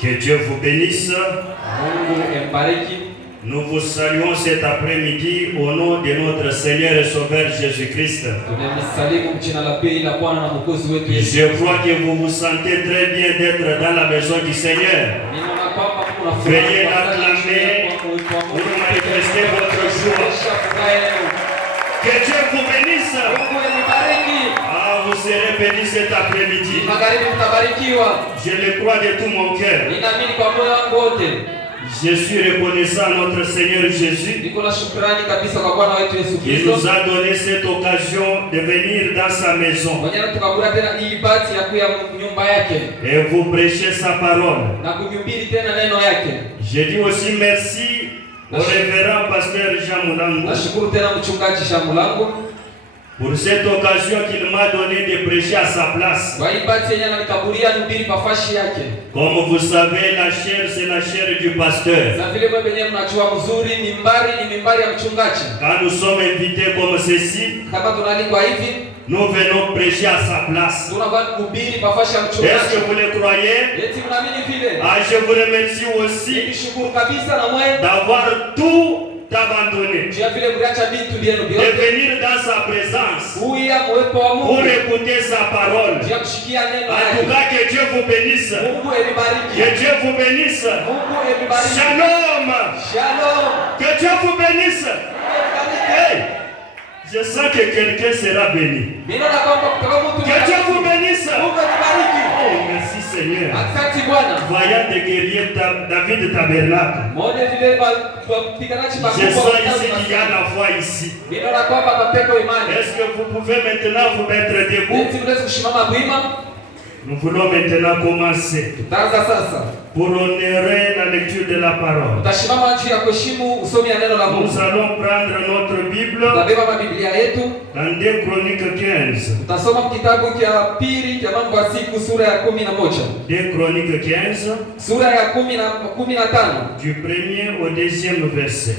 Que Dieu vous bénisse. Nous vous saluons cet après-midi au nom de notre Seigneur et Sauveur Jésus-Christ. Je crois que vous vous sentez très bien d'être dans la maison du Seigneur. Veuillez l'acclamer pour manifester votre joie. Que Dieu vous bénisse. Ah, vous serez bénis cet après-midi. Je le crois de tout mon cœur. Je suis reconnaissant à notre Seigneur Jésus qui nous a donné cette occasion de venir dans sa maison et vous prêcher sa parole. Je dis aussi merci au révérend pasteur Jean Moulango pour cette occasion qu'il m'a donné de prêcher à sa place. Comme vous savez, la chair, c'est la chair du pasteur. Quand nous sommes invités comme ceci, nous venons prêcher à sa place. Est-ce que vous le croyez? Ah, je vous remercie aussi d'avoir tout abandonné, de venir dans sa présence pour écouter sa parole. En tout cas, que Dieu vous bénisse. Que Dieu vous bénisse. Shalom. Que Dieu vous bénisse. Hey, je sens que quelqu'un sera béni. Que Dieu vous bénisse. Oh, merci Seigneur. Voyant des guerriers David Tabernacle. Je sens ici qu'il y a la foi ici. Est-ce que vous pouvez maintenant vous mettre debout? Nous voulons maintenant commencer pour honorer la lecture de la parole. Nous allons prendre notre Bible dans 2 Chroniques 15. 2 Chroniques 15, du premier au deuxième verset.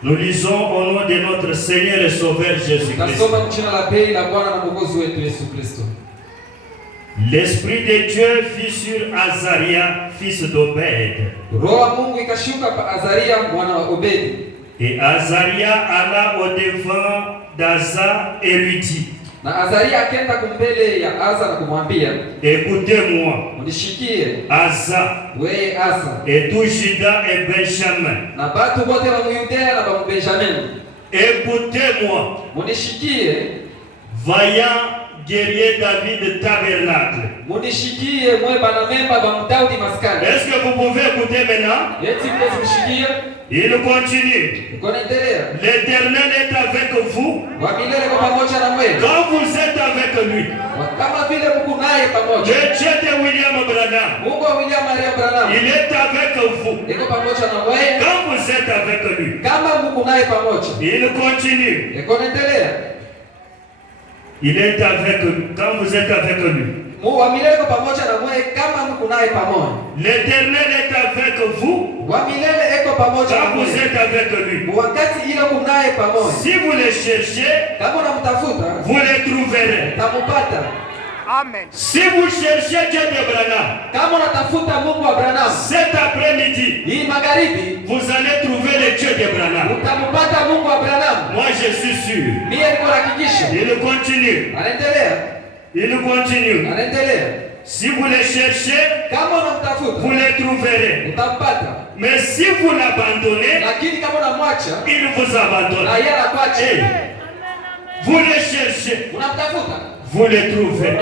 Nous lisons au nom de notre Seigneur et Sauveur Jésus-Christ. L'Esprit de Dieu fut sur Azaria, fils d'Obed. Et Azaria alla au devant d'Asa et lui dit: écoutez-moi, Asa, et tout Juda et Benjamin. Écoutez-moi, vaillant guerrier David tabernacle. Munishikie mwe banamemba ba Daudi maskani. Est-ce que vous pouvez écouter maintenant? Yeti mnishikie. Il continue. L'Éternel est avec vous. Quand vous êtes avec lui. Le Dieu de William Branham. Il est avec vous. Quand vous êtes avec lui. Il continue. Il est avec vous. Quand vous êtes avec lui. L'Éternel est avec vous. Quand vous êtes avec lui. Si vous le cherchez, vous le trouverez. Amen. Si vous cherchez Dieu de Branham, cet après-midi, vous allez trouver le Dieu de Branham. Moi je suis sûr. Il continue. Il continue. Si vous le cherchez, vous le trouverez. Mais si vous l'abandonnez, il vous abandonne. Hey, vous le cherchez, vous le trouvez.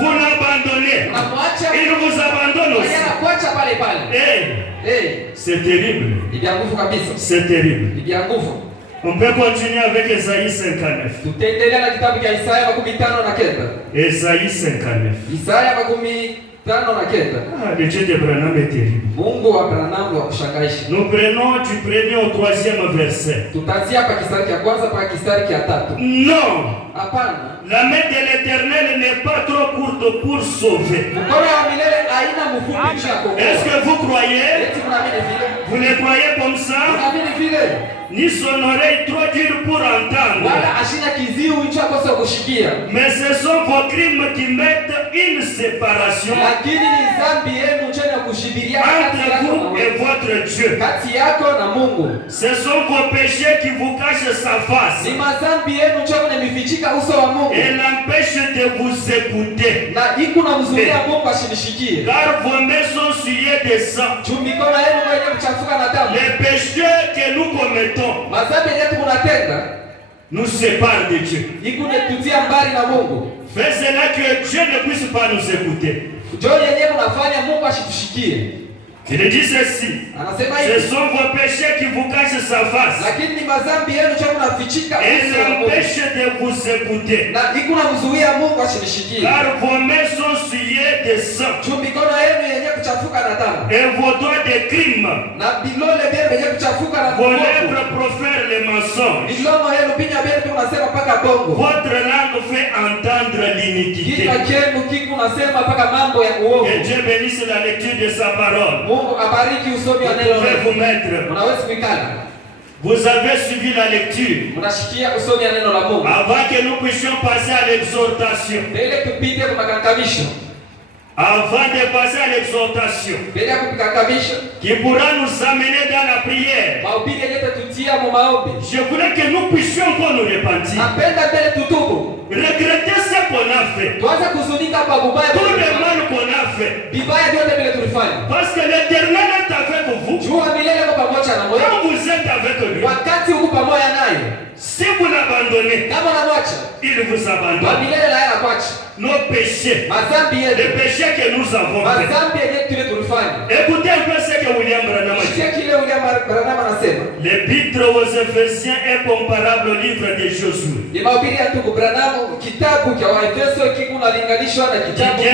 Vous l'abandonnez, il vous abandonne aussi. Hey, c'est terrible. C'est terrible. On peut continuer avec Esaïe 59. Esaïe 59. Le Dieu de Branham est terrible. Nous prenons du premier au troisième verset. Non. La main de l'Éternel n'est pas trop courte pour sauver. Est-ce que vous croyez? Vous le croyez comme ça? Ni son oreille trop dure pour entendre. Mais ce sont vos crimes qui mettent une séparation entre vous et votre Dieu. Ce sont vos péchés qui vous cachent sa face et l'empêchent de vous écouter. Car vos mains sont souillées de sang. Les péchés que nous commettons nous séparent de Dieu. Fais cela que Dieu ne puisse pas nous écouter. Il dit ceci. Ce sont vos péchés qui vous cachent sa face et l'empêchent de vous écouter. Car vos mains sont souillées de sang et vos doigts de crime. Vos lèvres profèrent les mensonges. Votre langue fait entendre l'iniquité. Que Dieu bénisse la lecture de sa parole. Vous pouvez vous mettre. Vous avez suivi la lecture. Avant que nous puissions passer à l'exhortation. Avant de passer à l'exhortation, qui pourra nous amener dans la prière, je voulais que nous puissions encore nous repentir. Regretter ce qu'on a fait. Tout le mal qu'on a fait. Parce que l'Éternel est avec vous. Quand vous êtes avec lui, si vous l'abandonnez, il vous abandonne. Nos péchés, les péchés que nous avons fait. Écoutez un peu ce que William Branham a dit. L'épître aux Éphésiens est comparable au livre de Josué. Qui vient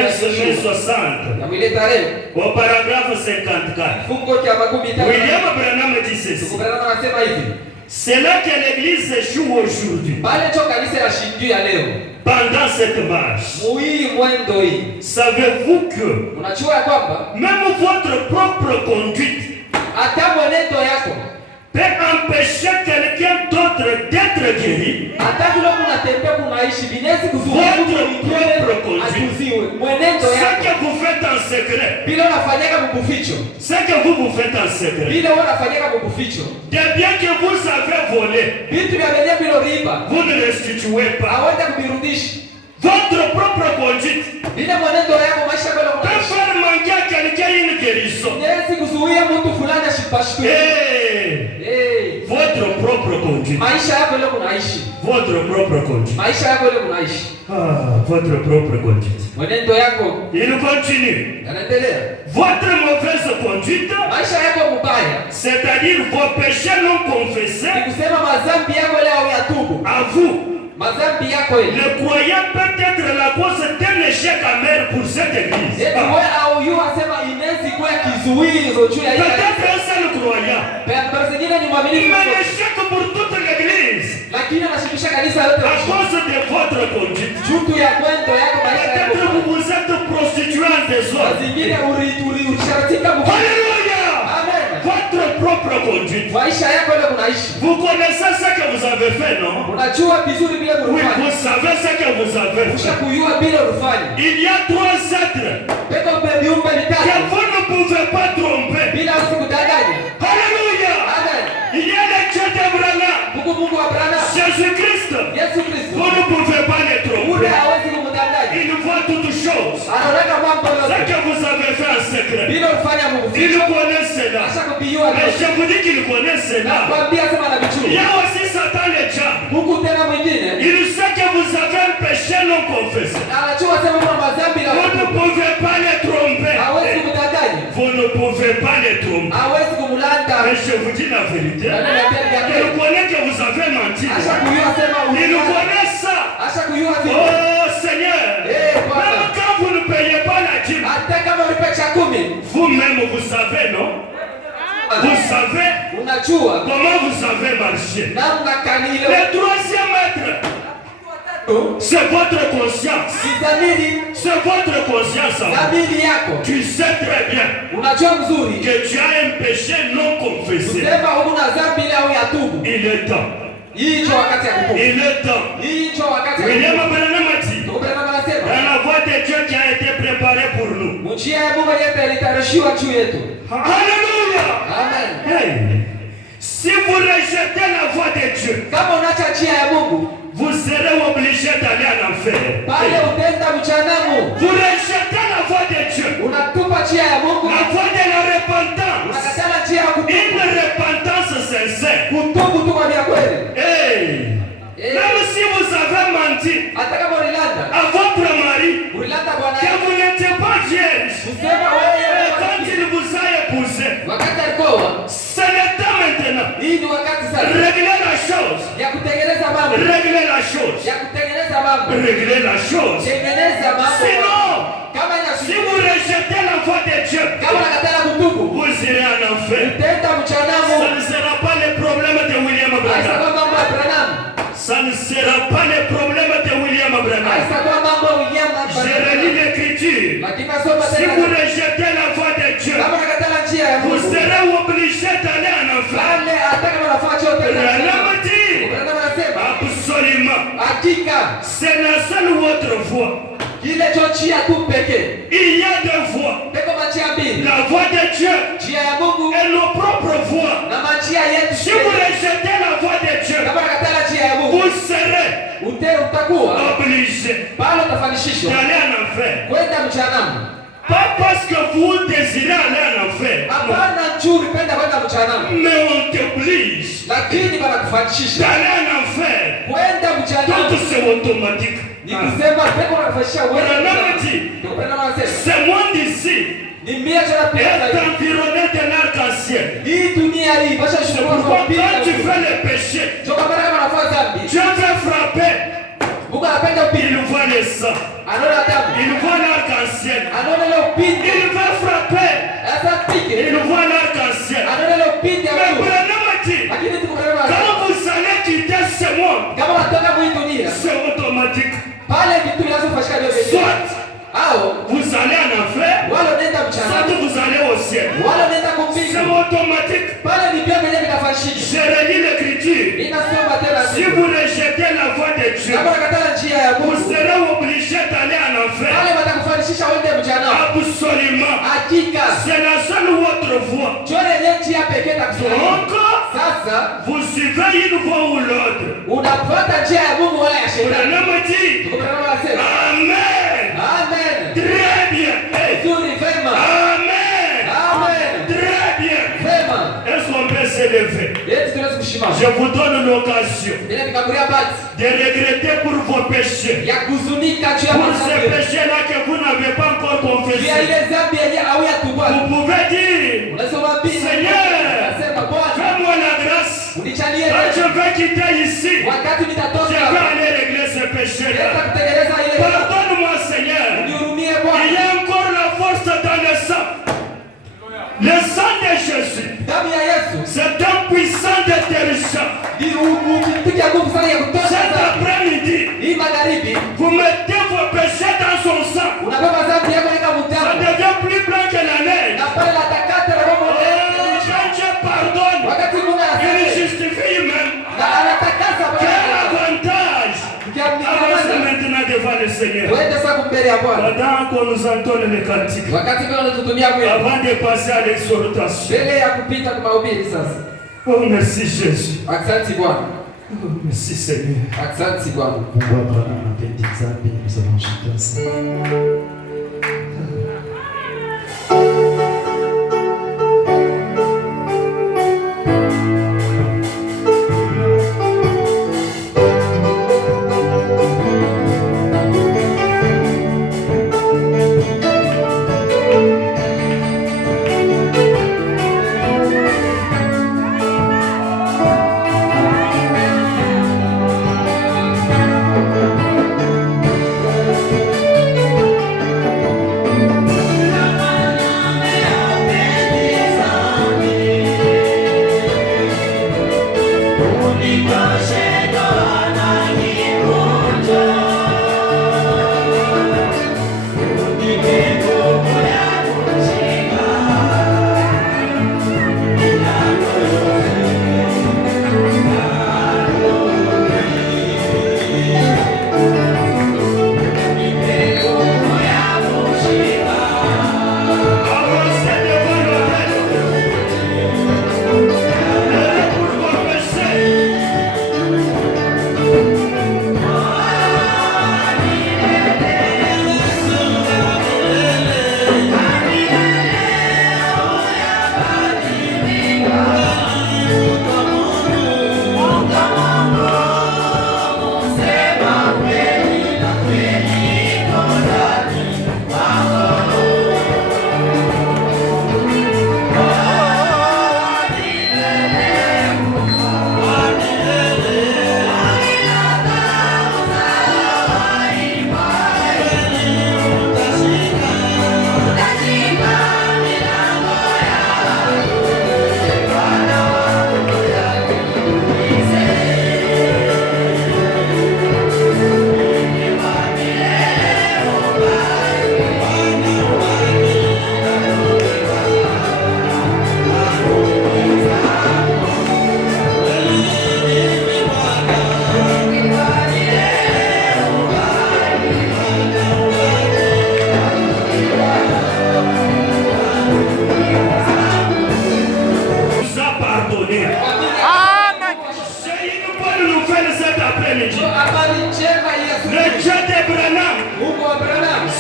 se met 60 au paragraphe 54. William Branham dit ceci. C'est là que l'Église échoue aujourd'hui. Pendant cette marche, savez-vous que même votre propre conduite peut empêcher quelqu'un d'autre d'être guéri? Votre propre conduite, ce que vous faites en secret, ce que vous faites en secret, des biens que vous avez volés, vous ne restituez pas. Votre propre conduite peut faire manquer à quelqu'un une guérison. Votre propre conduite. Vous Votre propre conduite. Maisha yako ile unaishi. Votre propre conduite. Mwenendo yako. Il continue. Anaendelea. Votre mauvaise conduite. Maisha yako mubaya. C'est-à-dire vos péchés non confessés. Ni kusema mazambi yako ile hauyatubu. À vous. Mazambi yako ile. Le croyant peut être la cause d'un échec amer pour cette église. Eti wewe au yu asema inezi kwa kizuizo juu ya ile. Peut-être un seul croyant. Kwa zingine ni mwaminifu. Mais l'échec pour toute l'église. Lakini anashibisha kanisa lote. À cause de votre conduite. Jutu ya mwendo yako maisha yako. Peut-être vous vous êtes prostitué en désordre. Zingine ulishatika mubaya. Alléluia. Amen. Votre propre conduite. Maisha yako ile unaishi. Vous connaissez ce que vous avez fait, non? Unajua vizuri bila Oui, kufanya. vous savez ce que vous avez fait. Ushakujua bila kufanya. Il y a 3 êtres Peko viumbe que vitatu. vous ne pouvez pas tromper. Bila usikudanganye. Alléluia. Amen. Il y a les dieux d'Abraham, Mungu wa Abrahamu. Jésus-Christ. Yesu Kristo. Vous ne pouvez pas les Ule tromper. hawezi kumdanganya. Il voit toutes choses. Anaona mambo Ce yote. que vous avez fait en secret. Bila kufanya Mungu. Il connaît cela. Ashakubijua. Mais je vous dis qu'il connaît cela. Nakwambia sema na Il y vichuu. a aussi Satan le diable. Mungu tena mwingine. Il sait que vous avez un péché non confessé. Anajua sema kuna mazambi na Vous ne pouvez pas les tromper. hawezi kumdanganya. Vous ne pouvez pas les tromper. Hawezi kumlanda. Mais je vous dis la vérité. Il connaît que vous avez menti. Ashakujua sema Il connaît ça. Ashakujua vipi? Oh Seigneur. Bwana. Même quand vous ne payez pas la dîme, Hata kama ulipe cha 10. vous-même vous savez, non? Vous savez Unajua comment vous avez marché. namna kanilo. Le 3e maître, c'est votre conscience. Dhamiri, C'est votre conscience. dhamiri yako. Tu sais très bien Unajua mzuri. que tu as un péché non confessé. Sema una dhambi ile au yatubu. Il est temps. Hii ndio wakati ya kutubu. Il est temps. Hii ndio wakati ya William kutubu. Branham a dit, Tukubaliana na nasema. dans la voie de Dieu qui a été préparée pour nous. Njia ya Mungu yetu ilitayarishiwa juu yetu. Alléluia. Amen. Hey. Si vous rejetez la voie de Dieu, Kama unaacha njia ya Mungu, vous serez obligé d'aller en enfer. pale utaenda mchanamu. Vous rejetez la voie de Dieu, Unatupa njia ya Mungu. la voie de la repentance, Unakatana njia ya kutubu. une repentance sincère. Kutubu tu kwa nia kweli. Hey. Même si vous avez menti Hata kama ulilanda. à votre mari, Ulilanda bwana que yako. vous n'étiez pas vierge, Usema wewe quand il vous a épousé, wakati alikoa. c'est le temps maintenant. Hii ni wakati sasa Réglez la chose. ya kutengeneza mambo. Réglez la chose. Ya kutengeneza mambo. Réglez la chose. Tengeneza mambo. Sinon, Kama si inashinda. vous rejetez la voie de Dieu, Kama nakatana kutubu. vous irez en enfer. Utaenda Ça mchanamu. ne sera pas le problème de William Aisa Branham. kwa mambo ya Branham. Ça ne sera pas le problème de William Branham. Aisa kwa mambo ya William na Je relis Branham. l'Écriture. Lakini nasoma Si vous tena. rejetez la voie de Dieu, Kama nakatana njia ya vous Mungu. serez obligé d'aller en enfer. Pale hata kama unafanya chote. Branham dit Branham anasema. absolument. Hakika. C'est la seule autre voie. Ile njia tu pekee. Il y a 2 voies. Peko njia mbili. La voie de Dieu Njia ya Mungu et nos propres voies. na njia yetu. Si vous rejetez la voie de Dieu, Kama nakatana njia ya Mungu. vous serez Utakuwa obligé pale utafanishishwa d'aller en enfer. kwenda mchanamu. Pas parce que vous désirez aller en enfer, Hapana nzuri penda kwenda mchanamu. mais on t'oblige Lakini banakufanishisha d'aller en enfer. kwenda mchanamu. Tout c'est automatique. Ni kusema peko nakufanishisha wewe. Branham dit, Ndio penda nasema. ce monde ici Ni mia cha est pesa. environné de l'arc-en-ciel. Hii dunia hii basha C'est shukuru pourquoi kwa pili. quand tu fais le péché, Ndio kama unafanya dhambi. Dieu veut frapper. Mungu anapenda upinde. Il voit le sang. Anaona damu. Il voit l'arc-en-ciel. Anaona ile upinde. Il veut frapper. Sasa tike. Il voit l'arc-en-ciel. Anaona ile upinde ya Mais Mungu. Branham dit, Lakini tukuelewa. quand vous allez quitter ce monde, Kama unatoka mwii dunia. c'est automatique. Pale vitu vinazofanyika leo pekee. Soit Au vous allez en enfer, wale nenda soit mchana. vous allez au ciel. Wale nenda C'est kumbingu. automatique. Pale ni pia mwenyewe vitafanyika. Je relis l'écriture. Inasoma tena Si vous rejetez la voie de Dieu, kama unakatala njia ya vous Mungu. serez obligé d'aller en enfer. Wale watakufanishisha uende mchana. Absolument. Hakika. C'est la seule autre voie. Jole ile njia pekee takusaidia. Donc, Sasa vous suivez une voie ou l'autre. unafuata njia ya Mungu wala ya shetani. Branham dit, Tukuelewa nasema. Amen. Amen. Très bien. Hey. Nzuri vema. Amen. Amen. Très bien. Vema. Est-ce qu'on peut se lever? Eti tunaweza kushimama. Je vous donne l'occasion de regretter pour vos péchés. Pour ces péchés-là que vous n'avez pas encore confessés. Vous pouvez dire, Seigneur, fais-moi la grâce. Quand je vais quitter ici, je vais aller régler ce péché-là. Pardonne-moi, Seigneur. Il y a encore la force dans le sang. Le sang de Jésus, c'est un puissant déterrent. Cet après-midi, vous mettez vos péchés dans son sang. Ça devient plus blanc que la neige. Quand Dieu pardonne, il justifie même. Quel avantage! Avancez maintenant devant le Seigneur. Pendant qu'on nous entonne les cantiques, avant de passer à l'exhortation. Oh, merci Jésus. Oh, merci Seigneur. Nous allons chanter ensemble.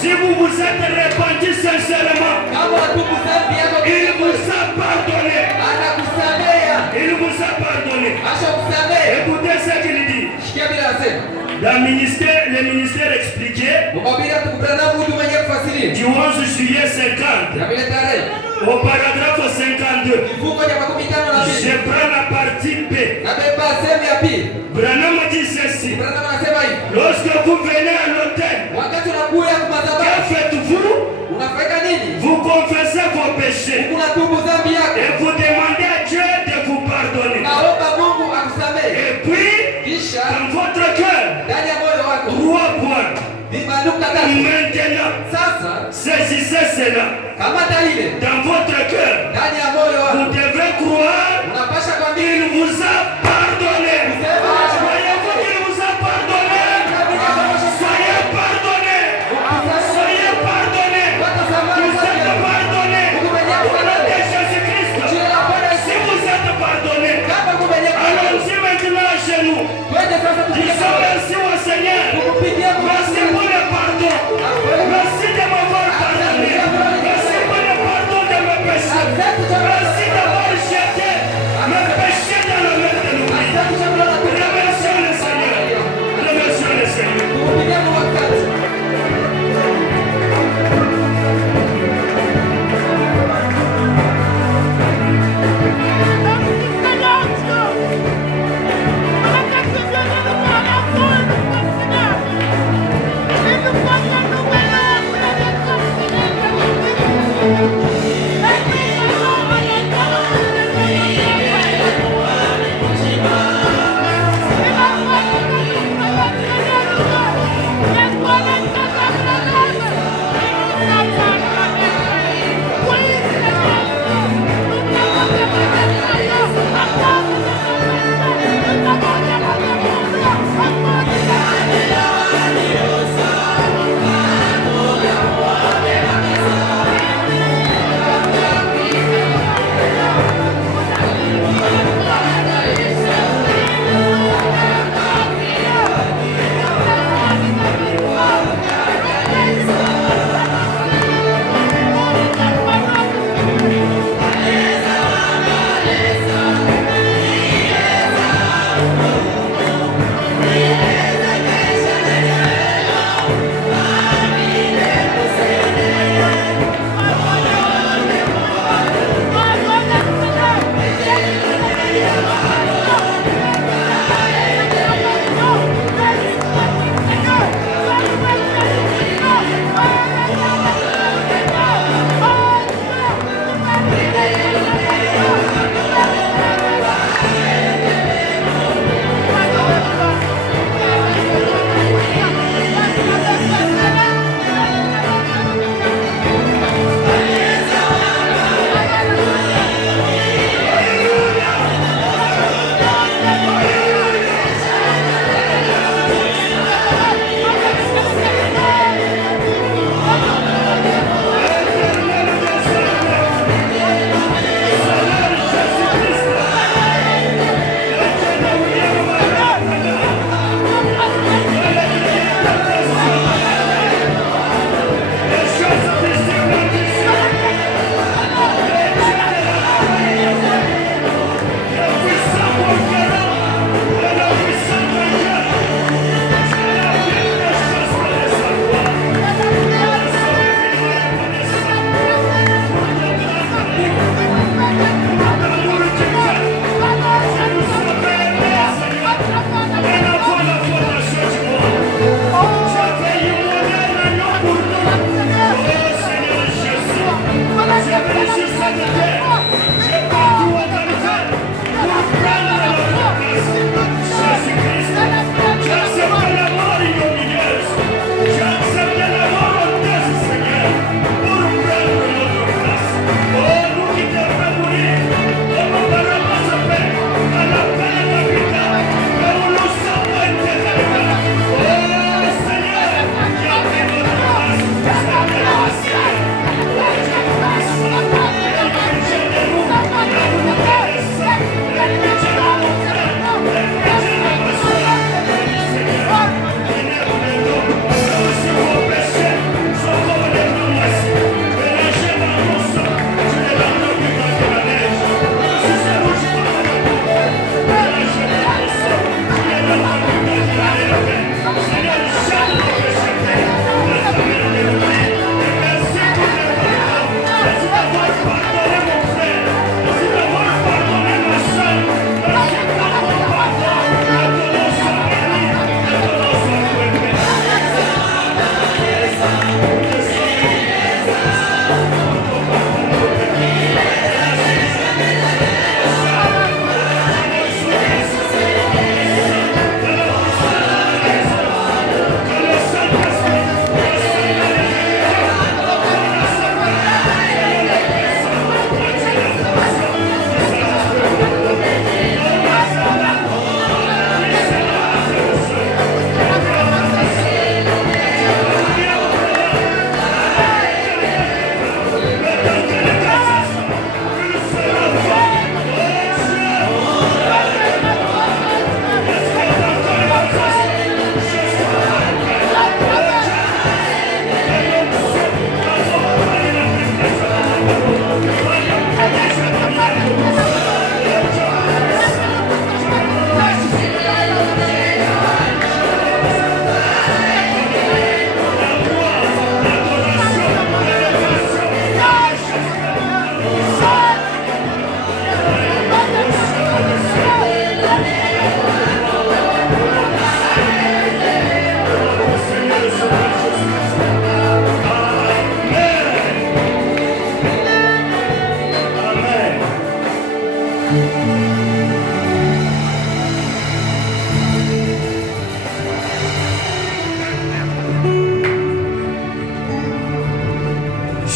Si vous vous êtes repenti sincèrement, il vous a pardonné. Il vous a pardonné. Écoutez ce qu'il dit. Le ministère expliqué du 11 juillet 50 au paragraphe 52. Je prends la partie B. Branham dit ceci. Lorsque vous venez à l'autel, que faites-vous? Vous confessez vos péchés et vous demandez à Dieu de vous pardonner. Et puis, dans votre cœur, 3 points. Maintenant, saisissez cela. Dans votre cœur, vous devez croire qu'il vous a pardonné. Voyez-vous qu'il vous a pardonné? Soyez pardonnés. Soyez pardonnés. Vous êtes pardonnés. Au nom de Jésus-Christ. Si vous êtes pardonnés, allons-y maintenant à genoux. Disons merci au Seigneur. Merci pour le pardon. Merci de m'avoir pardonné. Merci pour le pardon de mes péchés. Merci d'avoir jeté mes péchés dans la mer de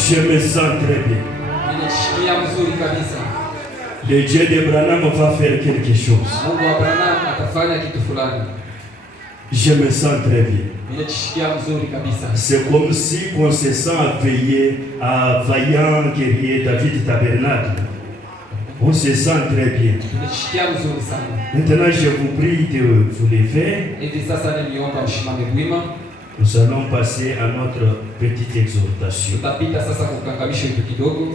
Je me sens très bien. Ninajisikia mzuri kabisa. Le Dieu de Branham va faire quelque chose. Mungu wa Branham atafanya kitu fulani. Je me sens très bien. Ninajisikia mzuri kabisa. C'est comme si on se sent veillé à vaillant guerrier David Tabernacle. On se sent très bien. Ninajisikia mzuri sana. Maintenant, je vous prie de vous lever. Hivi sasa niliomba mshimame wima. Nous allons passer à notre petite exhortation. Tutapita sasa kukangamisha kitu kidogo.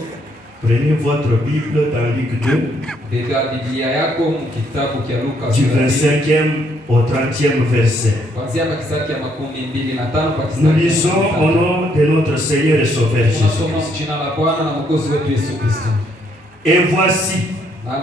Prenez votre Bible dans Luc 2. Beba Biblia yako mkitabu cha Luka du 25e au 30e verset. kuanzia makisaki ya 25 mpaka Nous lisons au nom de notre Seigneur et Sauveur Jésus. Tunasoma jina la Bwana na Mwokozi wetu Yesu Kristo. Et voici,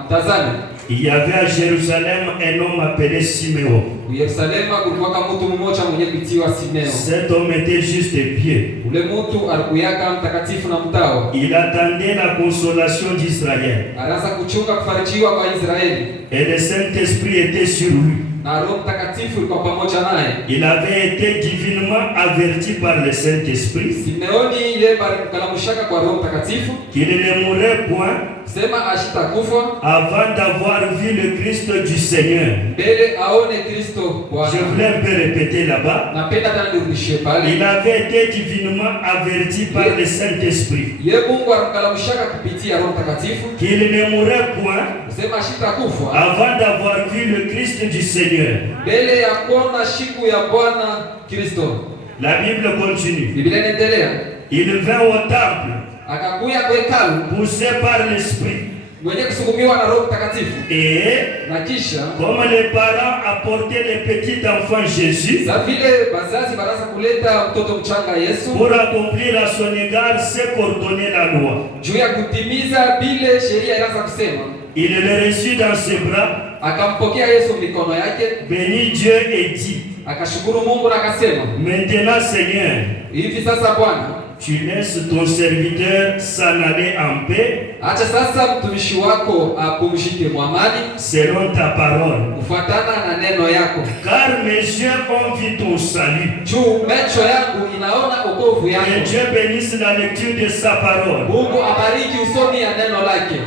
Tazama, il y avait à Jérusalem un homme appelé Siméon. Yerusalema kulikuwa mtu mmoja mwenye kuitiwa Simeon. Cet homme était juste de pied. Ule mtu alikuwa mtakatifu na mtawa. Il attendait la consolation d'Israël. Anaanza kuchunga kufarijiwa kwa Israeli. Et le Saint-Esprit était sur lui. Na Roho Mtakatifu alikuwa pamoja naye. Il avait été divinement averti par le Saint-Esprit Simeoni yeye alikalamushaka kwa Roho Mtakatifu qu'il ne mourrait point sema ashitakufa avant d'avoir vu le Christ du Seigneur. mbele aone Kristo Bwana. Je voulais un peu répéter là-bas. Napenda tena nirudishie pale. Il avait été divinement averti par le Saint-Esprit Yeye Mungu alikalamushaka kupitia Roho Mtakatifu qu'il ne mourrait point sema ashitakufa avant d'avoir vu le Christ du Seigneur. mbele ya kuona siku ya Bwana Kristo. La Bible continue. Biblia inaendelea. Il vint au temple Akakuya kwa hekalu poussé par l'Esprit. mwenye kusukumiwa na Roho Mtakatifu. Et Na kisha comme les parents apportaient le petit enfant Jésus za vile bazazi baraza kuleta mtoto mchanga Yesu pour accomplir à son égard ce qu'ordonnait la loi, juu ya kutimiza bile sheria inaanza kusema, il le reçut dans ses bras, akampokea Yesu mikono yake, bénit Dieu et dit: akashukuru Mungu na akasema, Maintenant Seigneur, hivi sasa Bwana, tu laisses ton serviteur s'en aller en paix acha sasa mtumishi wako apumzike kwa amani selon ta parole, kufuatana na neno yako, car mes yeux ont vu ton salut. juu macho yangu inaona wokovu Que yako. Dieu bénisse la lecture de sa parole. Mungu abariki usomi ya neno lake.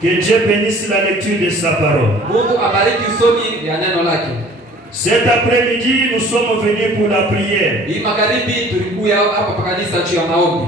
Que Dieu bénisse la lecture de sa parole. Mungu abariki usomi ya neno lake. Cet après-midi, nous sommes venus pour la prière. Hii magharibi tulikuja hapa pa kanisa juu ya maombi.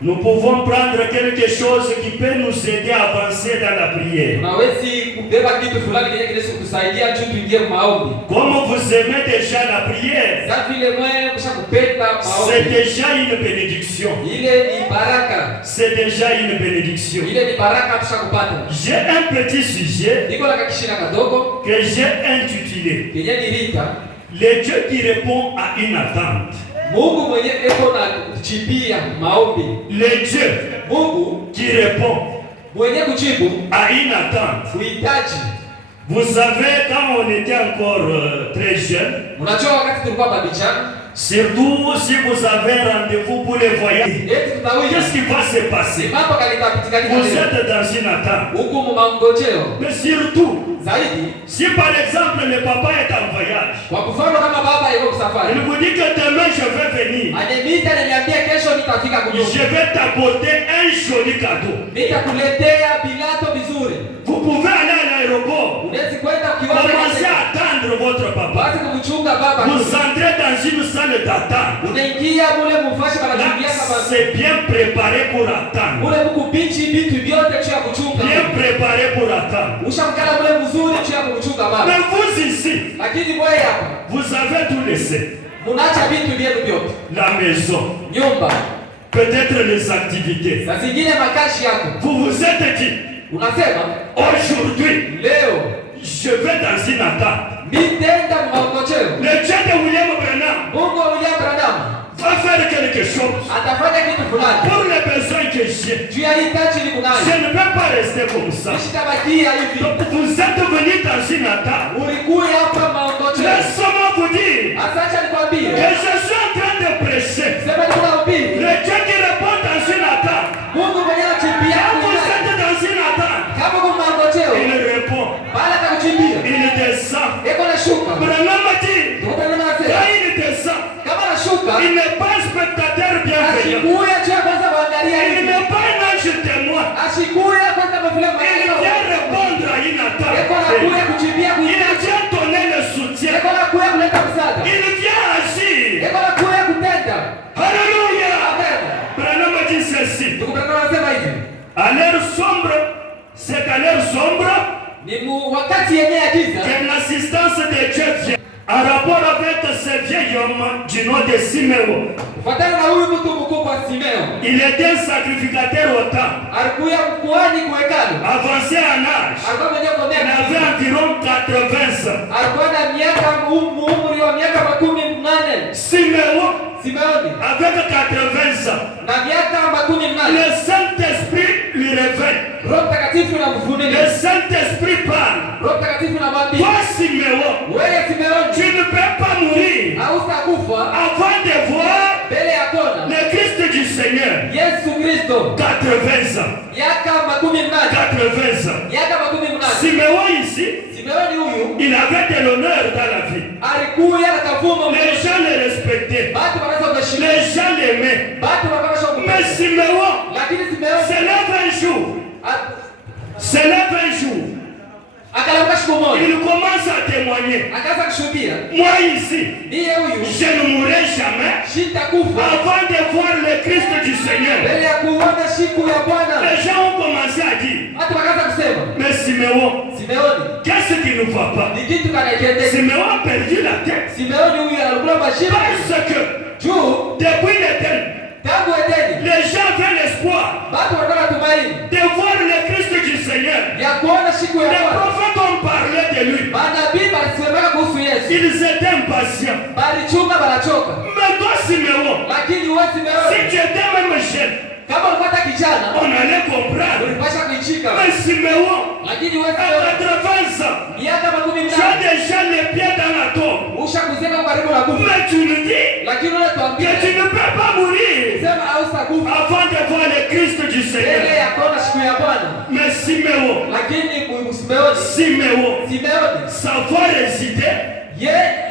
Nous pouvons prendre quelque chose qui peut nous aider à avancer dans la prière. Unawezi kubeba kitu fulani kile kinaweza kutusaidia juu tuingie maombi. Comme vous aimez déjà la prière, Sasa vile mwe mshakupenda c'est maombi. déjà une bénédiction. Ile ni baraka. C'est déjà une bénédiction. Ile ni baraka tushakupata. J'ai un petit sujet Niko na kakishina kadogo que j'ai intitulé kenye nilita Le Dieu qui répond à une attente. Mungu mwenye eko na kuchibia maombi. Le Dieu Mungu qui répond mwenye kujibu à une attente. kuhitaji. Vous savez, quand on était encore très jeune, Unajua wakati tulikuwa babichana, surtout si vous avez rendez-vous pour les voyages, eti tutawija. qu'est-ce qui va se passer? Mambo kalitapitikana Vous leo. êtes dans une attente. Huku mumangojeo. Mais surtout, Zaidi, si par exemple le papa est en voyage, kwa mfano kama baba yuko safari. il vous dit que demain je vais venir, Ananiita ananiambia kesho nitafika kunyumba. je vais t'apporter un joli cadeau. Nitakuletea bilato vizuri. Vous pouvez aller à l'aéroport, Unaweza kwenda ukiwaza commencez à attendre votre papa. basi kumchunga baba. Vous entrez dans une salle d'attente. Unaingia mule mufashi Là, banakimbia kama c'est bien préparé pour attendre. mule muku bichi vitu vyote cha kuchunga. Bien préparé pour attendre. Ushamkala mule mzuri cha kuchunga baba. Mais vous ici, Lakini wewe hapa vous avez tout laissé. munacha vitu vyenu vyote. La maison, Nyumba, peut-être les activités. na zingine makashi yako. Vous vous êtes dit, Unasema aujourd'hui, leo je vais dans une attente. nitenda maongojeo. Le Dieu de William Branham Mungu wa William Branham va faire quelque chose atafanya kitu fulani. pour les besoins que j'ai. Juu ya hitaji ni Je kunayo. ne peux pas rester comme ça. Nishitabakia hivi. Donc vous êtes venu dans une attente. Ulikuja hapa maongojeo. Laissez-moi vous dire Sasa acha nikwambie. que je suis en train de prêcher. Sema ni unahubiri. Le Dieu qui répond dans une attente. Mungu mwenyewe anachimbia Quand vous kuhitaji. êtes dans une attente, Kama kuna maongojeo, il répond. bala atakuchimbia. Il descend. Eko na shuka. Branham a dit, Tuko na quand nase. il descend, Kama na shuka, il n'est pas un spectateur bienveillant. asikuye cha kwanza kuangalia kupata. Il vient agir. Eko na kuya kutenda. Alléluia. Amen. Branham a dit ceci. Ndugu Branham anasema hivi. À l'heure sombre, c'est à l'heure sombre Ni wakati yenye ya giza que l'assistance de Dieu vient. En rapport avec ce vieil homme du nom de Siméon. kufuatana na huyu mtu mkubwa Simeo. Il était sacrificateur au temple. Alikuwa mkuhani kwa hekalu. Avancé en âge. Alikuwa mwenye kwa miaka. Il avait environ 80 ans. Alikuwa na miaka umri wa miaka 80. Simeoni avec 80 ans. Na miaka 80. Le Saint-Esprit lui révèle. Roho Mtakatifu anamfunulia. Le Saint-Esprit parle. Roho Mtakatifu anamwambia. Toi Siméon, wewe Simeoni, tu ne peux pas mourir hautakufa avant de voir mbele ya kona le Christ du Seigneur. Yesu Kristo. 80 ans. Miaka 80. 80 ans. Miaka 80. Siméon ici, Simeoni huyu il avait de l'honneur dans la vie. alikuwa akavuma. Les gens le respectaient. Watu wanaweza kuheshimiwa. Les gens l'aimaient. Watu wanaweza kumpenda. Mais Siméon, Lakini Simeoni se lève un jour. Se lève un jour. akalamka siku moja. Il commence à témoigner. Akaanza kushuhudia. Moi ici, Ndiye huyu. je ne mourrai jamais Sitakufa avant de voir le Christ du Seigneur. mbele ya kuona siku ya Bwana. Les gens ont commencé à dire, Watu wakaanza kusema, mais Siméon, Simeoni qu'est-ce qui ne va pas? ni kitu kanakiendeka. Siméon a perdu la tête. Simeoni huyu anakula mashine. Parce que Juu depuis l'Éden, tangu Edeni les gens avaient l'espoir watu walikuwa na tumaini de voir le Christ du Seigneur. ya kuona siku ya Les Bwana. prophètes ont parlé de lui. Manabii walisemeka kuhusu Yesu. Ils étaient impatients. Balichunga banachoka. Mais toi, Siméon, Lakini wewe si Simeoni, tu étais même jeune, kama ulikuwa hata kijana, on allait comprendre. ulipasha kuichika. Mais Siméon, Lakini wewe à Simeoni, 80 ans, miaka tu as 80 déjà les pieds dans la tombe. ushakuzeka karibu na kufa. Mais tu nous dis Lakini wewe que tuambie, tu ne peux pas mourir sema hautakufa avant de voir le Christ du mbele Seigneur. ya kuona siku ya Bwana. Mais Siméon, Lakini Simeoni, Siméon, savoir résider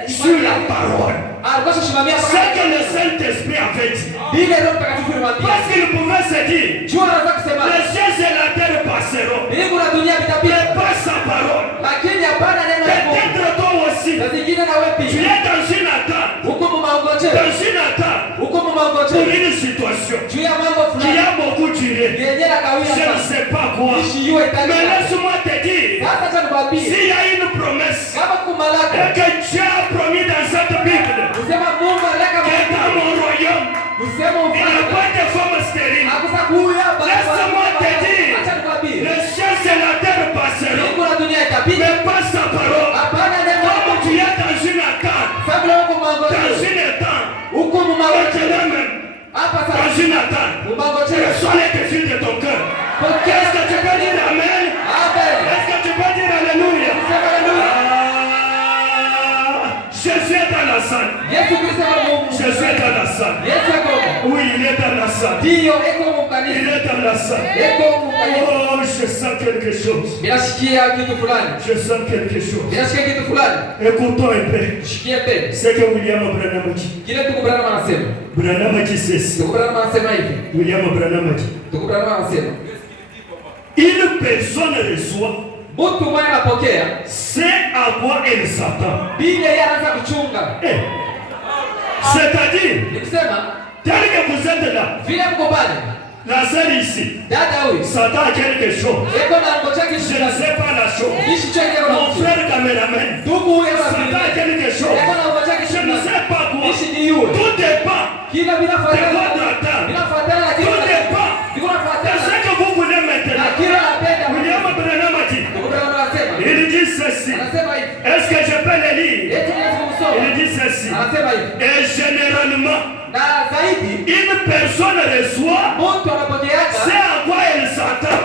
sur la parole. alikuwa kusimamia Ce que le Saint-Esprit avait dit. bila Roho Mtakatifu alimwambia. Parce qu'il pouvait se dire, Jua anaweza kusema les cieux et la terre passeront, mbingu na dunia mais vitapita, pas sa parole. lakini hapana neno la Mungu. Peut-être toi aussi, Na zingine na wewe tu pia es dans une attente, huko mmaongojeo, dans une attente huko pour mmaongojeo une situation juu ya mambo qui fulani a beaucoup duré. yenye na kawia Je ne sana. sais pas quoi. Ishiwe Mais tani. laisse-moi te dire, Sasa acha nikwambie, s'il y a une promesse kama kumalaka et que Dieu a promis dans cette Bible kusema Mungu aleka que dans mon royaume, kusema il n'y a ufanye pas de femme stérile. akusa kuya Laisse-moi te dire, acha nikwambie, les cieux et la terre passeront, mbingu na dunia itapita, mais pas sa parole. hapana neno la Comme tu Mungu. es dans une attente, Sababu huko dans mmaongojeo, une attente, huko mmaongojeo, maintenant même, hapa dans sasa une attente, mmaongojeo. reçois les désirs de ton cœur. Pokea Est-ce que tu peux dire Amen? Amen. Est-ce que tu peux dire Alléluia? Sema haleluya. Jésus est dans la salle. Yesu Kristo wa Mungu. Jésus est dans la salle. Yesu ako. Oui, il est dans la salle. Ndiyo eko Il mkanisa. est dans la salle. Eko mkanisa. Oh, je sens quelque chose. Binasikia kitu fulani. Je sens quelque chose. Binasikia kitu fulani. Écoutons un peu. Shikie mbele. C'est que William Branham dit. Kile tuko Branham anasema. Branham dit ceci. Tuko Branham anasema hivi. William Branham dit. Tuko Branham anasema. Une personne reçoit Mtu mmoja anapokea. c'est à quoi elle s'attend. Bila yeye anaanza kuchunga. C'est-à-dire, Ni kusema tel que vous êtes là, vile mko pale. la sœur ici, Dada huyu. s'attend à quelque chose. Eko na ngoja kitu Je ne sais pas la chose. Ishi chake kwa Mon mtu. frère caméraman, Ndugu huyu s'attend à quelque chose. Eko na ngoja kitu Je ne sais pas quoi. Ishi ni yule. Tout dépend Kila de vinafuatana. votre attente. Vinafuatana lakini Tout dépend viko de nafuatana. ce que vous voulez Na maintenant. kila anapenda. William Branham a dit, Tuko Branham anasema. il dit ceci. Anasema hivi. Est-ce que je peux le lire? Eti Yesu kumsoma. Il dit ceci. Anasema hivi. Et généralement, Na zaidi une personne reçoit mtu anapokeaga. c'est à quoi elle s'attend.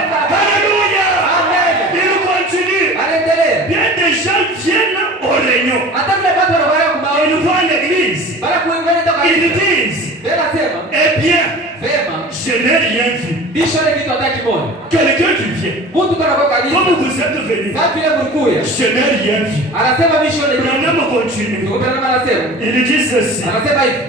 Alléluia. Amen. Il continue. Anaendelea. Bien des gens viennent au réunion. Hata vile watu wanaoya kumaoni. Ils vont à l'église. Baada kuingia toka Ils hivi. disent, Ndio nasema. eh bien, Vema. je n'ai rien vu. Bisho ni kitu hata kimoja. Quelqu'un qui vient. Mtu kana kwa kanisa. Comme vous êtes venus, Sasa vile mlikuya. je n'ai rien vu. Anasema bisho ni kitu. Branham continue. Tuko Branham anasema. Il dit ceci. Anasema hivi.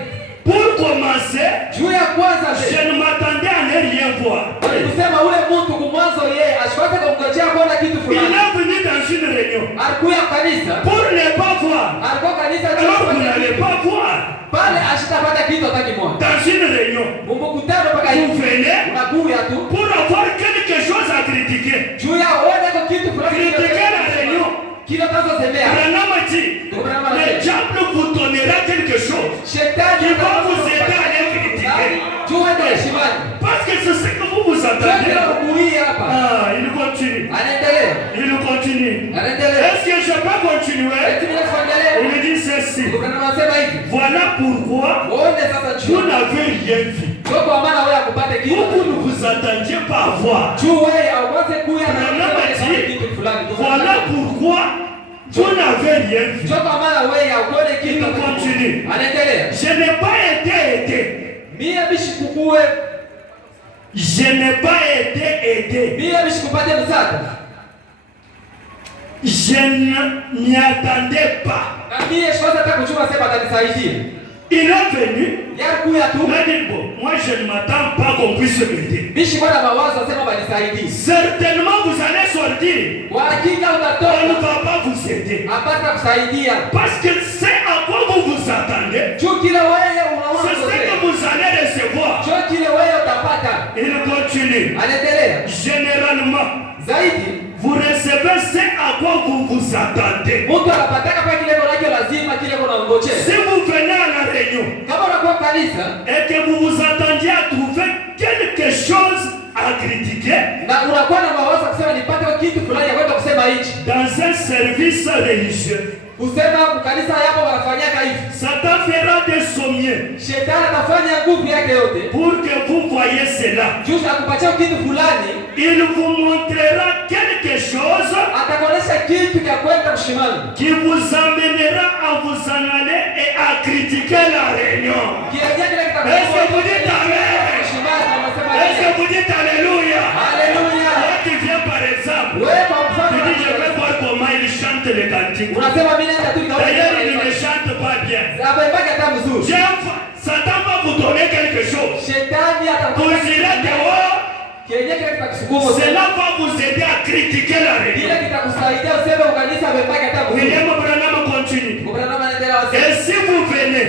Pour commencer, Juu ya kwanza je ne m'attendais à ne rien voir. kusema ule mtu kumwanzo yeye ashikose kumngojea kuona kitu Il fulani. est venu dans une réunion Alikuya kanisa. pour ne pas voir qui va vous aider à les critiquer. Parce que c'est ce que vous attendez. Ah, il continue. Il continue. Est-ce que je peux continuer? Il dit ceci. Voilà pourquoi vous n'avez rien vu. Vous ne vous attendiez pas à voir. Voilà pourquoi vous n'avez rien vu. Il continue. Je n'ai pas été aidé. Je n'ai pas été aidé. Je ne m'y attendais pas. Il est venu. Moi je ne m'attends pas qu'on puisse m'aider. Certainement vous allez sortir. On ne va pas vous aider. Parce que c'est à quoi vous vous attendez. C'est ce que vous allez recevoir. Il continue. Généralement, vous recevez ce à quoi vous vous attendez. Si vous venez à la réunion et que vous vous attendiez à trouver quelque chose à critiquer dans un service religieux, Satan fera des sommiers pour que vous voyez cela. Il vous montrera quelque chose qui vous amènera à vous en aller et à critiquer la réunion. Est-ce que vous dites Amen? Est-ce que vous dites Alléluia? Alléluia. Toi tu viens par exemple, tu dis je vais voir comment il chante les cantiques. D'ailleurs il ne chante pas bien. Satan va vous donner quelque chose. Vous irez dehors. Cela va vous aider à critiquer la réunion. William Branham continue. Et si vous venez,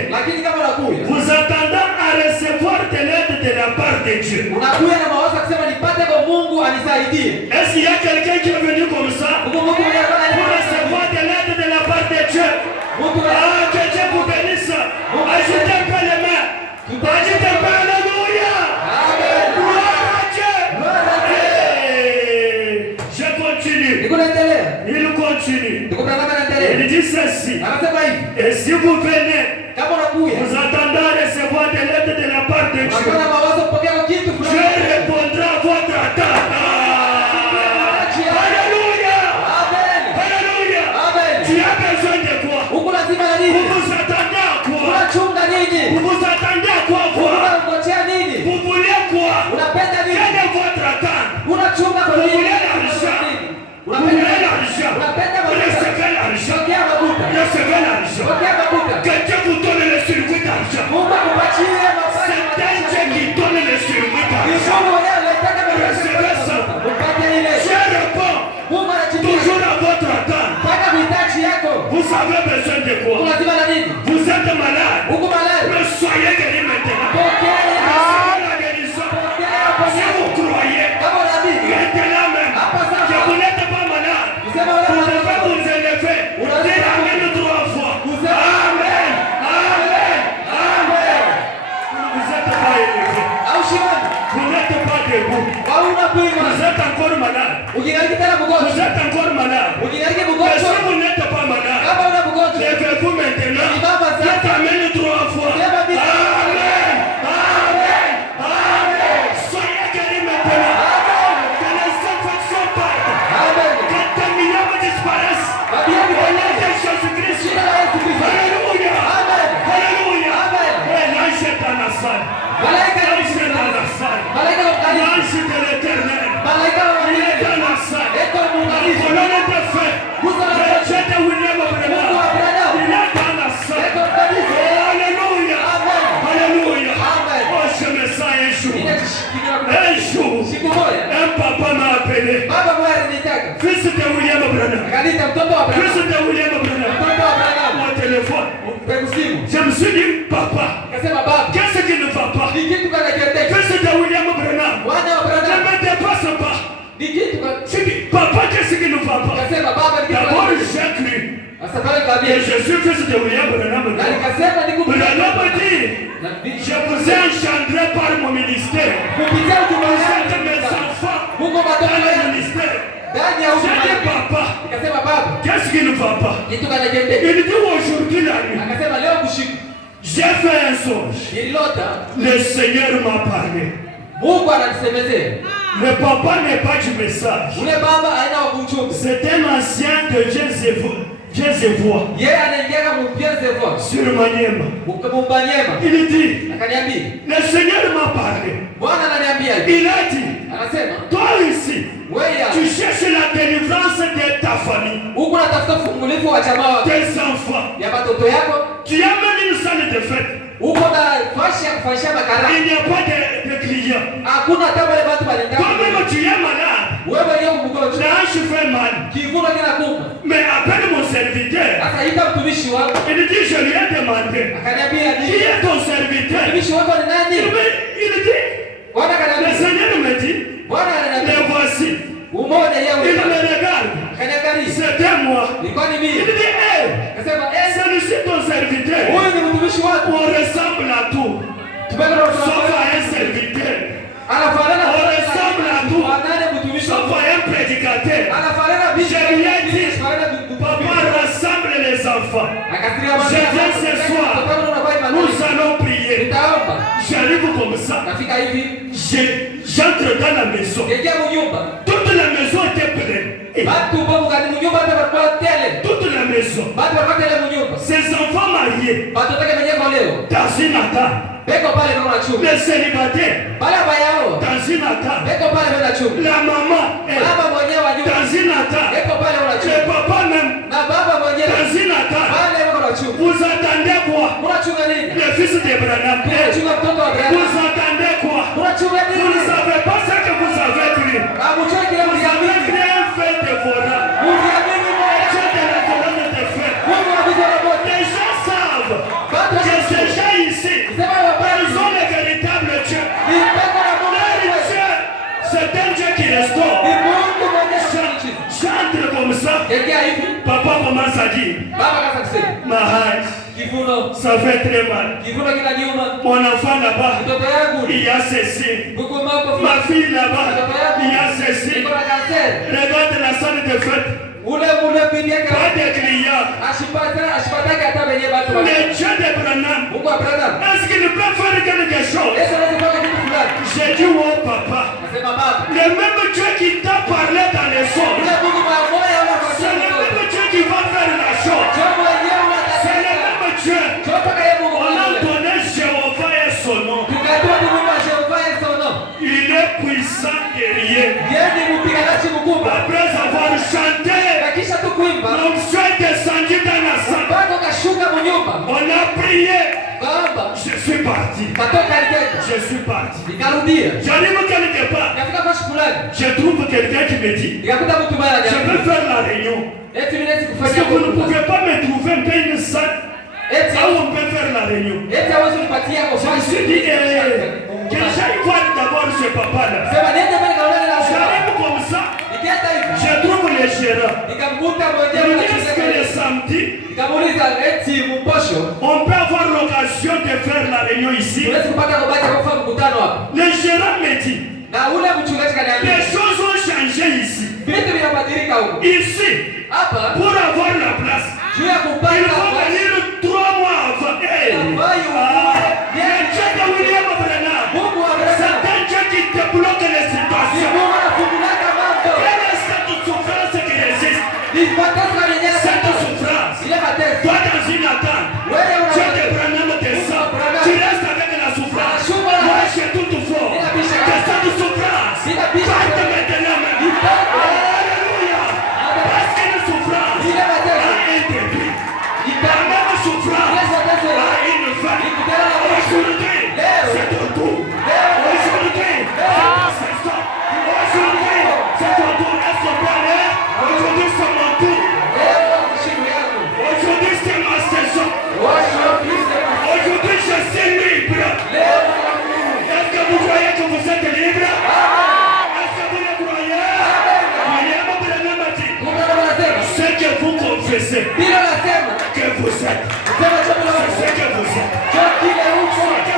vous attendant à recevoir de l'aide de la part de Dieu. Est-ce qu'il y a quelqu'un qui est venu comme ça pour recevoir de l'aide de la part de Dieu? Ah, que Dieu vous bénisse. Ajoutez un peu les mains. Ajoutez un peu, alléluia. Gloire à Dieu. Je continue. Il continue. Il dit ceci. Et si vous venez, vous attendez à recevoir de l'aide de la part de Dieu, Dieu répondra à votre attente. Alléluia. Alléluia. Tu as besoin de quoi? Vous vous attendez à quoi? Vous vous attendez à quoi voir? Vous voulez quoi? Quelle est votre attente? Vous voulez l'argent? Vous voulez l'argent? Recevez l'argent. Recevez l'argent. Que Dieu vous donne le circuit d'argent. C'est un Dieu qui donne le circuit d'argent. Recevez ça. Je réponds toujours à votre attente. Vous avez besoin de quoi? Vous êtes malade. Mais soyez guéris maintenant. Recevez la guérison. Si vous croyez, maintenant même, que vous n'êtes pas malade, vous devez vous élever. Dites Amen 3 fois. Amen. Amen. Amen. Vous n'êtes pas élevé. Vous n'êtes pas debout. Vous êtes encore malade. Vous êtes encore malade. Mais si vous n'êtes pas malade, levez-vous maintenant. Dites Amen 3 fois. Amen. Amen. Amen. Soyez guéris maintenant. Que les infections partent. Que tes millions disparaissent. Au nom de Jésus-Christ. Alléluia. Alléluia. L'ange est dans la salle. L'ange est dans la salle. L'ange de l'Éternel. Il est dans la salle. La colonne est faite. Le Dieu de William Branham. Il est dans la salle. Alléluia. Alléluia. Oh, je me sens un jour. Un jour, un papa m'a appelé. Fils de William Branham. Fils de William Branham. Mon téléphone. Je me suis dit, papa, qu'est-ce qui ne va pas? Fils de William Branham. Ne me dépasse pas. Je dis, papa, qu'est-ce qui ne va pas? D'abord, j'ai cru que je suis fils de William Branham. Branham Je vous ai engendré par mon ministère. Kupitia huduma Vous yangu. êtes mes enfants Mungu dans watoto le wangu. ministère. Ndani ya huduma J'ai dit yangu. papa, Nikasema baba, qu'est-ce qui ne va pas? kitu kanajende. Il dit aujourd'hui la nuit, Akasema leo kushiku. j'ai fait un songe. Nililota. Le Seigneur m'a parlé. Mungu ananisemezea. Le papa n'est pas du message. Ule baba aina wa kumchunga. C'est un ancien de Jézévois Yeye anaingia kama mpenzi wako. sur Maniema. Ukamubanyema. Il dit, Akaniambia, le Seigneur m'a parlé. Bwana ananiambia hivi. Il a dit, Anasema, toi ici, wewe tu cherches la délivrance de ta famille, huko unatafuta fungulifu wa jamaa wako. tes enfants. Ya watoto yako. Tu as même une salle de fête. Huko na fashi ya kufanyia makara. Il n'y a pas de clients. Hakuna hata wale watu walindao. Toi-même, tu es malade. Wewe mwenyewe mgonjwa. La hanche fait mal. Kivuno kinakuuma. Mais appelle mon serviteur. Sasa ita mtumishi wako. Il dit, je lui ai demandé, Akaniambia qui nini? est ton serviteur? Mtumishi wako ni nani? Il dit, Bwana le akaniambia. Seigneur me dit, Bwana le ananiambia. voici. Umoja Il yeye. me regarde. Akaniangalia. C'était moi. Ilikuwa ni Il mimi. dit, hey, Akasema, celui-ci ton serviteur. huyu ni mtumishi wako. On ressemble à tout, Tupenda sauf à un serviteur. anafanana On ressemble à tout, Wanane mtumishi sauf wako. à un prédicateur. Anafanana bibi. Je lui ai dit, papa rassemble les enfants. Akasiria Je viens ce soir. Nous allons prier. Nitaomba. J'arrive comme ça. Nafika hivi. J'entre dans la maison. Ingia mnyumba. Toute la maison était pleine. Batu bomu gani mnyumba hata kwa tele. Toute la maison. Batu kwa tele mnyumba. Ses enfants mariés. Batu take mwenyewe kwa leo. Dans une attente. Beko pale kwa chumba. Les célibataires. Pale bayao. Dans une attente. Beko pale kwa chumba. La maman. Baba mwenyewe wa nyumba. Dans une attente. Beko pale kwa Le chumba. papa même. Na baba mwenyewe. Dans une attente. Pale kwa chumba. Vous attendez quoi? Kuna chunga nini? Le fils de Branham. Kuna chunga mtoto wa Branham. Vous attendez quoi? Kuna chunga Vous nini? ne savez pas ce que vous avez cru. Amuchoe kile Vous avez mliamini. créé un fait dévorant. Mliamini moja. Dieu de la colonne de feu. Mungu anabizana moja. Les gens savent Batu que ces gens ici, sema wapali. ils ont le véritable Dieu. Ni peko na Mungu. Leur Dieu, c'est un Dieu qui restaure. Ni Mungu mwenyewe. J'entre comme ça. Ingia hivi. Papa commence à dire, Baba kaanza kusema. ma hache, Kivuno. ça fait très mal. Kivuno kinaniuma. Mon enfant là-bas, Mtoto yangu. il y a ceci. Huko mambo. Ma fille là-bas, il y a ceci. Niko na kanseri. Regarde la salle de fête. Ule bibi yake. Pas de clients. Ashipataka hata wenye watu wa. Mais Dieu de Branham, Mungu wa Branham. est-ce qu'il peut faire quelque chose? Yesu anasema kitu fulani. J'ai dit, oh papa, Nasema baba. le même Dieu qui t'a parlé dans les songes, Ule Mungu wa moyo wala kwa c'est le même Dieu qui va faire la chose. Jambo yenyewe C'est le unataka. même Dieu. Toka yeye Mungu On a mwenyewe. donné Jéhovah et son nom. Tukatoa Mungu wa Jehova Yesu no. Il est puissant guerrier. Yeye ni mpiganaji mkubwa. Après avoir chanté, Kisha tu kuimba. l'onction est descendue dans la salle. Bado kashuka mnyumba. On a prié. Baba. Je suis parti. Katoka alikeka. Je suis parti. Nikarudia. J'arrive quelque part. Nafika kwa fulani. Je trouve quelqu'un qui me dit, Nikakuta mtu mmoja je ananiambia. veux faire la réunion. Eti mimi naweza Est-ce kufanya que vous ne kwa. pouvez pas me trouver un peu une salle Eti là où on peut faire la réunion? eti hawezi kunipatia kwa Je me suis dit, que j'aille voir d'abord ce papa-là. Sema nenda mbele kaonane na shamba. J'arrive comme ça, Nikienda hivi. je trouve le gérant. Nikamkuta Il mmoja me wa dit, est-ce que le shamba. samedi, Nikamuuliza eti mposho. on peut avoir l'occasion de faire la réunion ici? Tunaweza kupata kubaki kwa kufanya mkutano hapa. Le gérant me dit, Na ule mchungaji kaniambia. les choses ont changé ici. Vitu vinabadilika huko. Ici, Hapa pour avoir la place, juu ya il kupata faut venir 3 mois avant. Hey. Le Dieu de William Branham, Mungu wa Branham. c'est un Dieu qui débloque les Ni situations. Mungu anafungulaka mambo. Quelle est cette souffrance qui résiste? Ni mateso yenyewe. Cette souffrance, Ile mateso. toi dans une attente, Wewe Dieu una de Branham descend, tu restes avec la souffrance. Moi, j'ai tout fort que cette souffrance parte maintenant même. Alléluia! Parce que la souffrance ile mateso. a un début. La même souffrance Ile mateso. a une fin. Aujourd'hui, c'est ton tour. Aujourd'hui, c'est ta saison. Aujourd'hui, c'est ton tour. Est-ce qu'on peut aller? Aujourd'hui, c'est mon tour. Leo kushinda yangu. Aujourd'hui, c'est ma saison. Aujourd'hui, je suis libre. Leo Est-ce que vous croyez que vous êtes libre? Est-ce que vous le croyez? William Branham a dit, Mungu anasema. ce que vous confessez Bila nasema. que vous êtes, Sema jambo la c'est ce que vous êtes. Cho kile huko. Ce que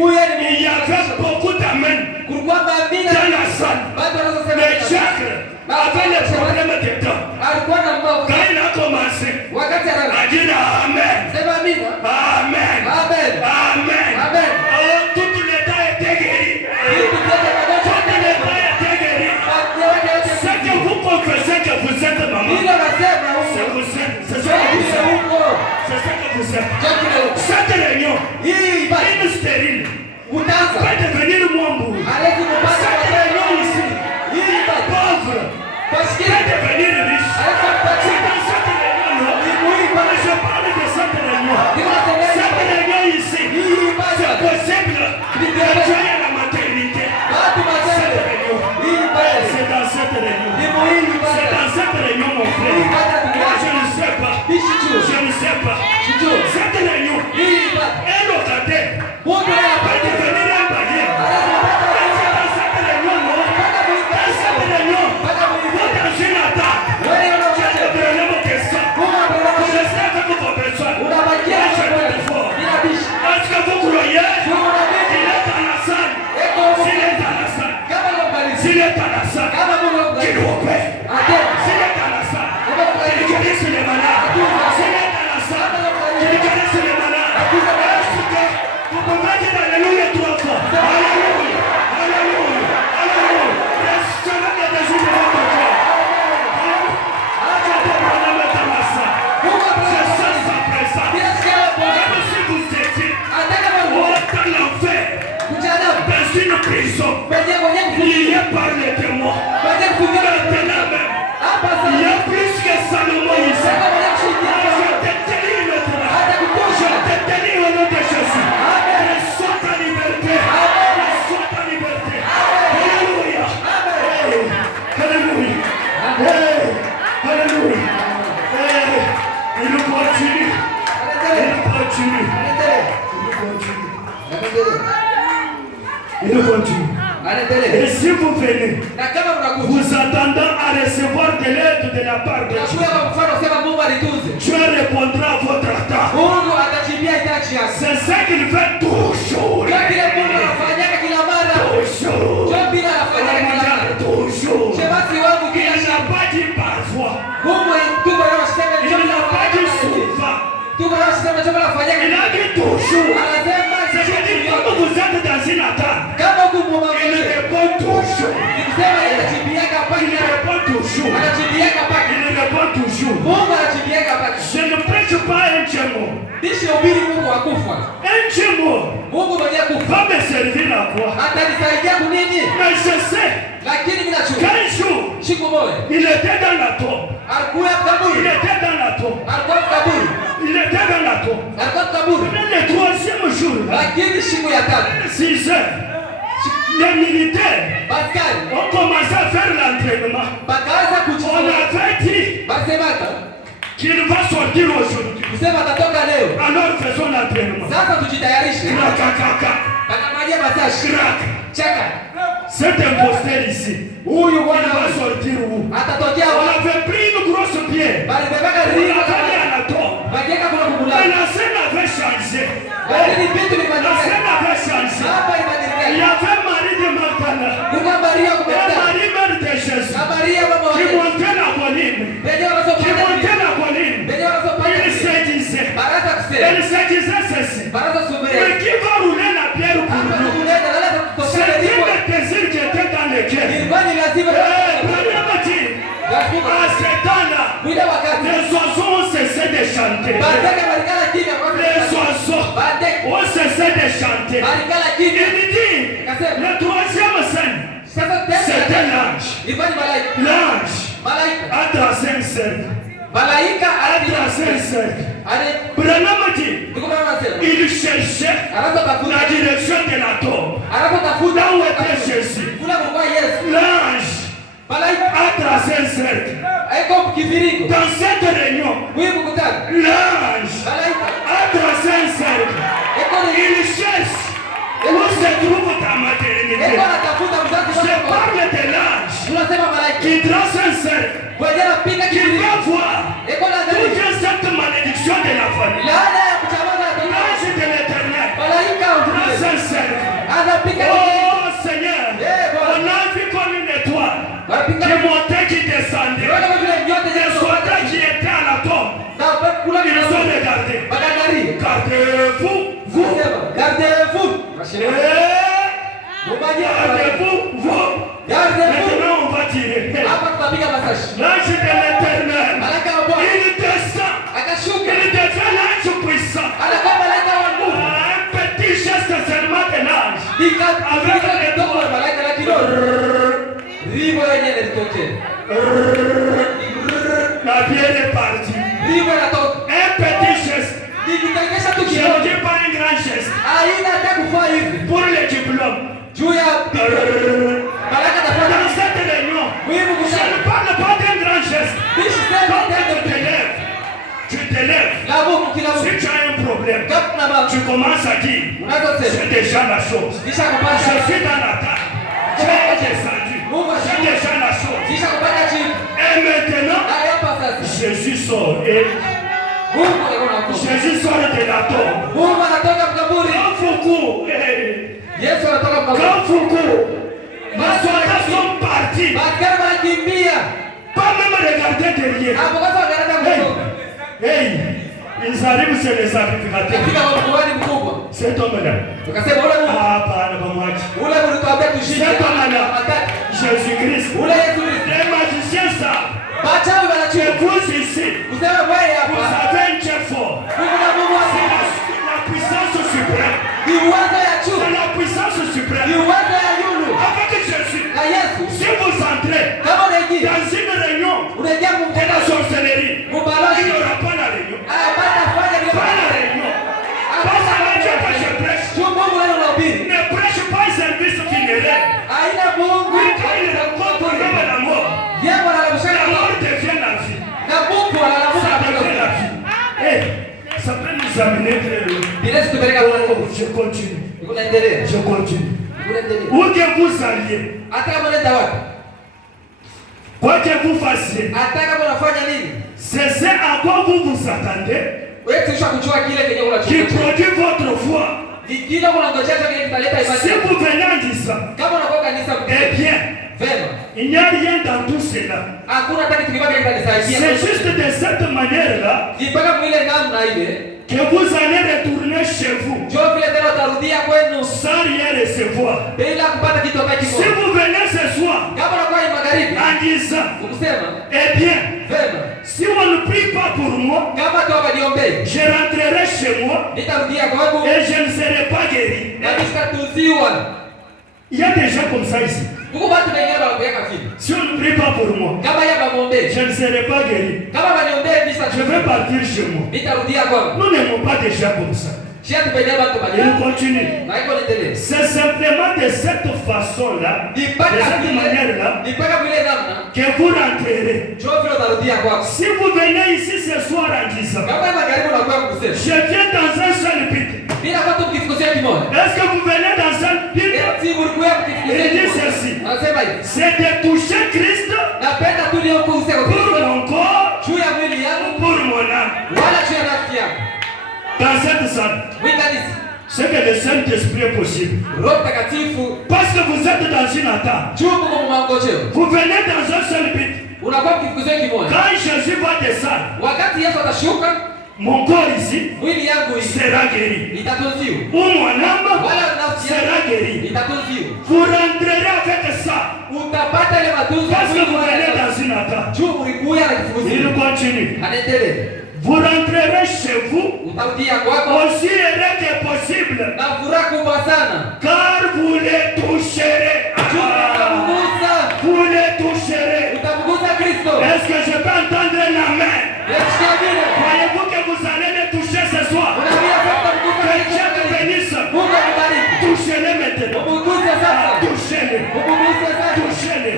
Il y avait beaucoup d'amens dans la salle. Mais Jacques avait les problèmes de temps. Quand il a commencé à dire Amen, Amen, Amen, Amen. Oh, tout l'État était guéri. Tout l'État était guéri. C'est que vous confessez que vous êtes maman. C'est vous êtes. C'est ça que vous êtes. C'est ça que vous êtes. Cette réunion, une stérile, va devenir Mwambu. Cette réunion ici, pauvre, va devenir riche. C'est dans cette réunion, je parle de cette réunion. Cette réunion ici, c'est possible de joindre la maternité. Cette réunion, c'est dans cette réunion. C'est dans cette réunion, mon frère. Je ne sais pas. Je ne sais pas. Cette réunion est locataire. Va devenir un baguette. C'est dans cette réunion, non? Dans cette réunion, vous dans une attaque. J'ai des problèmes que ça. Je sais avec vos personnes. Je vais fort. Est-ce que vous croyez qu'il est dans la salle? S'il est dans la salle. S'il est dans la salle, qu'il opère. S'il est dans la salle, qu'il guérisse les malades. S'il est dans la salle, qu'il guérisse les malades. Est-ce que vous pouvez dire alléluia 3 fois? Alléluia, alléluia, alléluia. Recevez le désir de votre cœur. J'ai des problèmes dans la salle. Je sens sa présence. Même si vous étiez dans l'enfer, dans une prison, lié par les témoins. Maintenant même, il y a plus que Salomon ici. Je te délie maintenant. Je te délie au nom de Jésus. Reçois ta liberté. Reçois ta liberté. Alléluia. Alléluia. Alléluia. Il continue. Il continue. Et si vous venez, vous attendant à recevoir de l'aide de la part de Dieu, Dieu répondra à votre attente. C'est ça qu'il fait toujours. Toujours. Toujours. Il n'a pas dit parfois. Il n'a pas dit souvent. Il a dit toujours. C'est-à-dire quand vous êtes dans une attaque, il répond toujours. Il répond toujours. Il répond toujours. Je ne prêche pas un diamant. Un diamant va me servir à quoi? Mais je sais qu'un jour, il était dans la tombe. Il était dans la tombe. Il était dans la tombe. Le troisième jour, 6 heures, les militaires ont commencé à faire l'entraînement. On avait dit qu'il va sortir aujourd'hui. Alors faisons l'entraînement. Cet imposteur ici, il va sortir où? On avait pris une grosse pierre. On l'avait mis à la tombe. Mais la scène avait changé. La scène avait changé. Il y avait Marie de Magdala et Marie mère de Jésus qui montaient la colline. Il se disait ceci. Mais qui va rouler la pierre pour nous? C'était le désir qui était dans le cœur. À ce temps-là, les oiseaux ont cessé de chanter. Les oiseaux ont cessé de chanter. Il dit, le troisième scène, c'était l'ange. L'ange a tracé un cercle. Branham dit, il cherchait la direction de la tombe. Là où était Jésus. L'ange a tracé un cercle. Dans cette réunion, l'ange a tracé un cercle. Il cherche où se trouve ta maternité. Je parle de l'ange qui trace un cercle. Qui va voir toute cette malédiction de la famille. L'ange de l'Éternel trace un cercle. Gardez-vous, maintenant on va tirer. L'ange de l'Éternel, il descend, il devient l'ange puissant. Un petit geste seulement de l'ange. Avec les doigts. La bière est partie. Un petit geste. Je ne dis pas un grand geste. Pour les diplômes. Dans cette réunion, je ne parle pas d'un grand geste. Quand tu te lèves, si tu as un problème, tu commences à dire, c'est déjà la chose. Je suis dans la table. J'ai descendu. C'est déjà la chose. Et maintenant, Jésus sort. Et Jésus sort de la tombe. Quand Foucault, les soldats sont partis. Pas même regarder derrière. Hey, ils arrivent sur les sacrificateurs. Cet homme-là. Ah, pas moi. Cet homme-là. Jésus-Christ. Les magiciens savent. Vous ici, vous avez un chef fort. C'est la puissance suprême. C'est la puissance suprême. Avec Jésus, si vous entrez dans une réunion de la sorcellerie, il n'y aura pas la réunion. Pas la réunion. Pas la Dieu que je prêche. Ne prêche pas un service funéraire. Quand il rencontre la mort, la mort devient la vie. Ça devient la vie. Et ça peut nous amener je continue. Je continue. Où que vous alliez, quoi que vous fassiez, c'est à quoi vous vous attendez qui produit votre foi. Si vous venez en disant, eh bien, il n'y a rien dans tout cela. C'est juste de cette manière-là que vous allez retourner chez vous sans rien recevoir. Si vous venez ce soir en disant, eh bien, si on ne prie pas pour moi, je rentrerai chez moi et je ne serai pas guéri. Il y a des gens comme ça ici. Si on ne prie pas pour moi, je ne serai pas guéri. Je vais partir chez moi. Nous n'aimons pas des gens comme ça. Il continue. C'est simplement de cette façon-là, de cette manière-là, que vous rentrerez. Si vous venez ici ce soir en disant, je viens dans un seul but. Est-ce que vous venez dans un but? Il dit ceci. C'est de toucher Christ pour mon corps, pour mon âme. Dans cette salle, c'est que le Saint-Esprit est possible. Parce que vous êtes dans une attente. Vous venez dans un seul but. Quand Jésus va descendre, mon corps ici sera guéri. Ou mon âme sera guéri. Vous rentrerez avec ça. Parce que vous venez dans une attente. Il continue. Vous rentrerez chez vous aussi heureux que possible, car vous les toucherez. Vous les toucherez. Est-ce que je peux entendre la main? Croyez-vous que vous allez les toucher ce soir? Que Dieu vous bénisse. Touchez-les maintenant. Touchez-les. Touchez-les.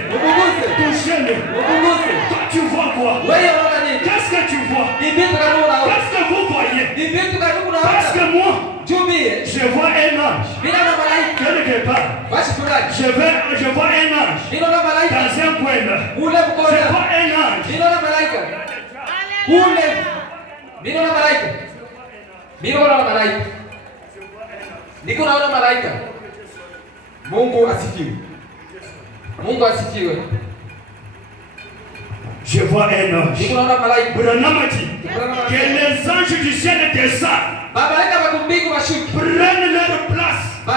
Touchez-les. Toi, tu vois quoi? Qu'est-ce que tu vois? Qu'est-ce que vous voyez? Parce que moi, je vois un ange. Quelque part. Je vois un ange. Dans un coin là. Je vois un ange. Niko naona malaika. Mungu asifiwe. Mungu asifiwe. Je vois un ange. Niko naona malaika. Branham a dit que les anges du ciel descendent. Malaika wa mbingu washuke. Prennent leur place. À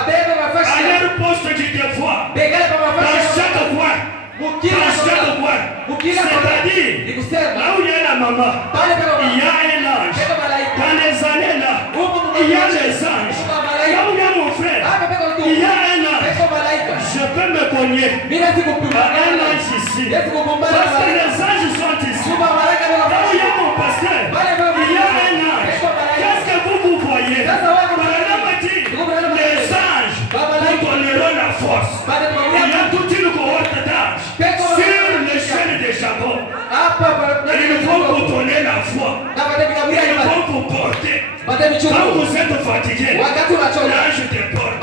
leur poste du devoir. Dans chaque coin. C'est-à-dire, là où il y a la maman, il y a un ange. Dans les années là, il y a les anges. Là où il y a mon frère, il y a un ange. Je peux me cogner à un ange ici. Parce que les anges sont ici. Là où il y a mon pasteur, il y a un ange. Qu'est-ce que vous voyez? Les anges vous donneront la force. Il y a toute une cohorte d'anges sur l'échelle de Jacob. Ils vont vous donner la foi. Ils vont vous porter. Quand vous êtes fatigué, l'ange te porte.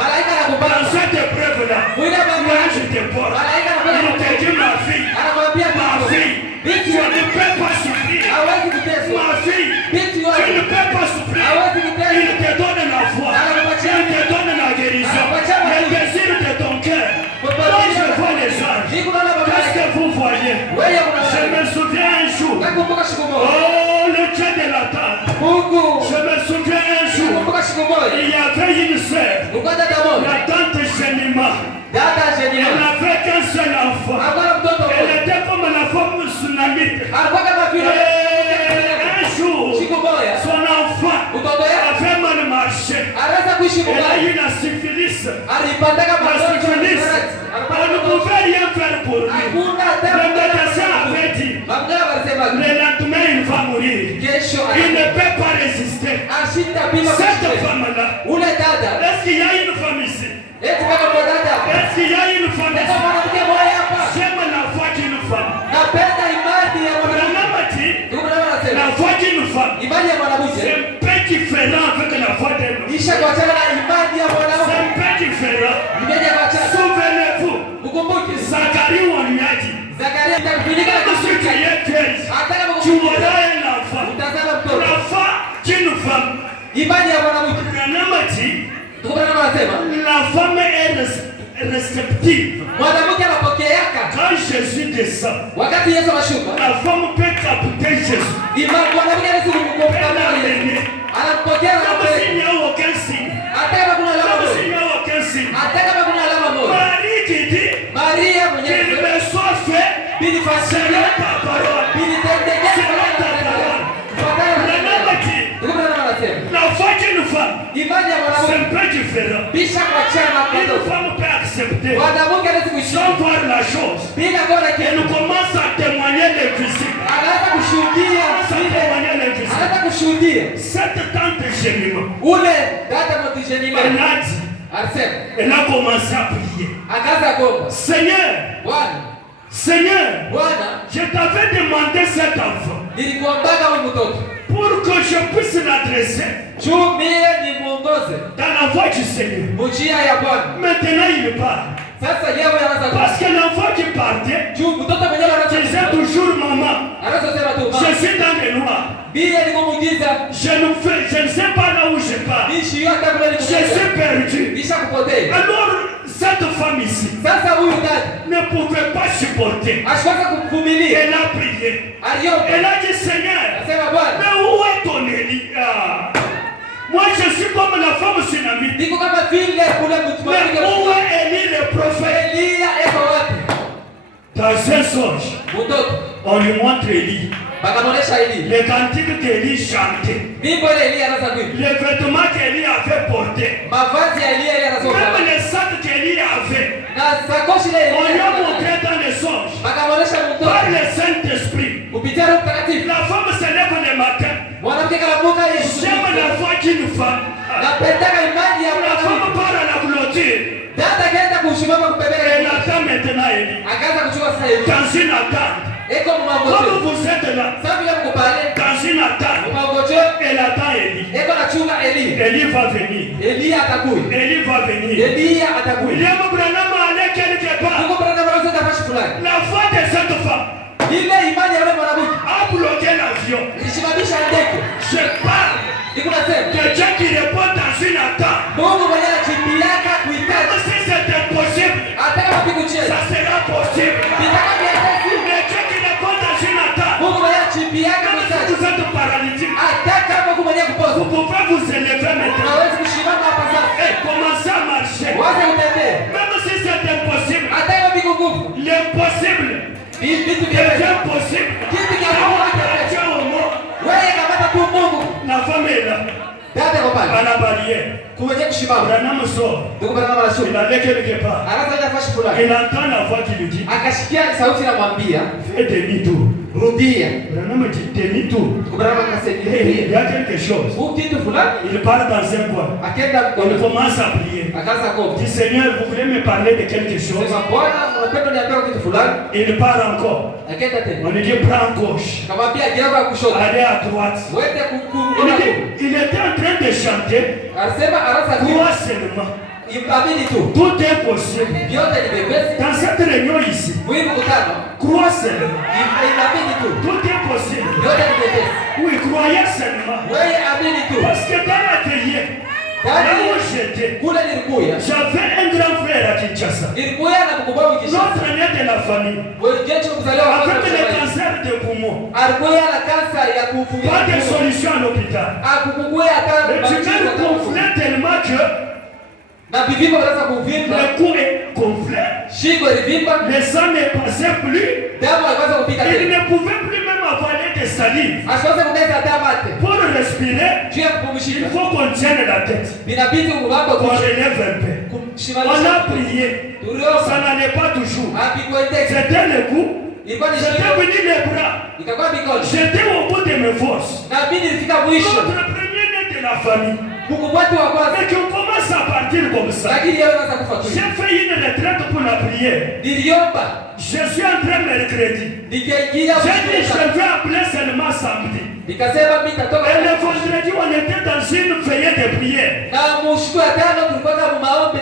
Dans cette épreuve-là, l'ange te porte. Il te dit, ma fille, tu ne peux pas souffrir. Ma fille, tu ne peux pas souffrir. Il te donne la foi. Il te donne la guérison. Le désir de ton cœur. Quand je vois les anges, qu'est-ce que vous voyez? Je me souviens un jour. Oh, le Dieu de la tente. Je me souviens un jour. Il y avait une sœur. La tante Jenima. Elle n'avait qu'un seul enfant. Elle était comme la femme tsunamite. Un jour, son enfant avait mal marché. Elle a eu la syphilis. On ne pouvait rien faire pour lui. Le médecin avait dit, le lendemain il va mourir. Il ne peut pas résister. Cette femme-là, est-ce qu'il y a une femme ici? Est-ce qu'il y a une femme ici? J'aime la foi d'une femme. La foi d'une femme, c'est un peu différent avec la foi d'un homme. C'est un peu différent. Souvenez-vous, Zacharie, on lui a dit, si tu es vierge, tu auras un enfant. La foi d'une femme. La femme est réceptive. Quand Jésus descend, la femme peut capter Jésus. Elle l'a amené. Comme s'il n'y a aucun signe. Marie qui dit, qu'il me soit fait selon ta parole. Selon ta parole. La foi d'une femme, c'est un peu différent. Une femme peut accepter sans voir la chose. Elle commence à témoigner les visibles. Cette tante Jenima, elle a commencé à prier. Seigneur, je t'avais demandé cet enfant pour que je puisse l'adresser dans la voie du Seigneur. Maintenant il parle. Parce que l'enfant qui partait disait toujours maman, je suis dans les noirs. Je ne sais pas là où je pars. Je suis perdu. Alors cette femme ici ne pouvait pas supporter. Elle a prié. Elle a dit Seigneur, mais où est ton Élie? Moi je suis comme la femme tsunamite. Mais où est Élie le prophète? Dans un songe, on lui montre Élie. Les cantiques qu'Élie chantait. Les vêtements qu'Élie avait portés. Même les sacs qu'Élie avait. On lui a montré dans les songes. Par le Saint-Esprit. La femme se lève le matin. J'aime la foi d'une femme. La femme part à la clôture. Elle attend maintenant Élie. Dans une attente. Comme vous êtes là, dans une attente, elle attend Élie. Élie va venir. Élie va venir. William Branham allait quelque part. La foi de cette femme a bloqué l'avion. Je parle de Dieu qui répond dans une attente. Même si c'est impossible, ça sera possible. Vous êtes paralytique. Vous pouvez vous élever maintenant et commencer à marcher. vitu vya possible. Kitu cha Mungu. Wewe kamata tu Mungu. Na familia. Dada kwa pale. Ana barrière. Kuwenye kushimama. Branham sort. Ndugu Branham anashuka. Il allait quelque part. Anaanza nafasi fulani. Il entend la voix qui lui dit. Akasikia sauti inamwambia, fais demi-tour. Rudia. Branham dit demi-tour. Ndugu Branham akasema, il y a quelque chose. Kitu fulani. Il part dans un coin. Akaenda il commence à prier. Akaanza kuomba. Dit Seigneur, vous voulez me parler de quelque chose? Sema Bwana, unapenda niambie kitu fulani? Il part encore. Akaenda tena. On lui dit prends gauche. Akamwambia geuka kushoto. Allez à droite. Wende kukumbuka. Il était en train de chanter. Anasema anaanza crois seulement. Imamini tu. Tout est possible. Vyote ni vyepesi. Dans cette réunion ici. Muhimu mkutano. Crois seulement. Imamini tu. Tout est possible. Vyote ni vyepesi. Oui, croyez seulement. Wewe amini tu. Parce que dans l'atelier, là où j'étais, kule nilikuya. J'avais un grand frère à Kinshasa. Nilikuya na mkubwa wa Kinshasa. L'autre aîné de la famille. Wewe kuzaliwa avec le cancer de poumon. Alikuya na kansa ya kufunga. Pas de solution à l'hôpital. Akukukuya hata. Tu m'as gonflé tellement que na bivimba wanaanza kuvimba. Le cou est gonflé. Shingo ilivimba. Le sang ne passait plus. Damu haikuweza kupita tena. Il ne pouvait plus même avaler de salive. Asiweze kumeza hata mate. Pour respirer, juu ya kupumzika, il faut qu'on tienne la tête. Inabidi ubako qu'on relève un peu. On a prié. Ça n'allait pas toujours. C'était le coup. J'étais venu les bras. J'étais au bout de mes forces. Notre premier-né de la famille. Et qu'on commence à partir comme ça. J'ai fait une retraite pour la prière. Je suis en train mercredi. J'ai dit je vais appeler seulement samedi. Et le vendredi on était dans une veillée de prière. Où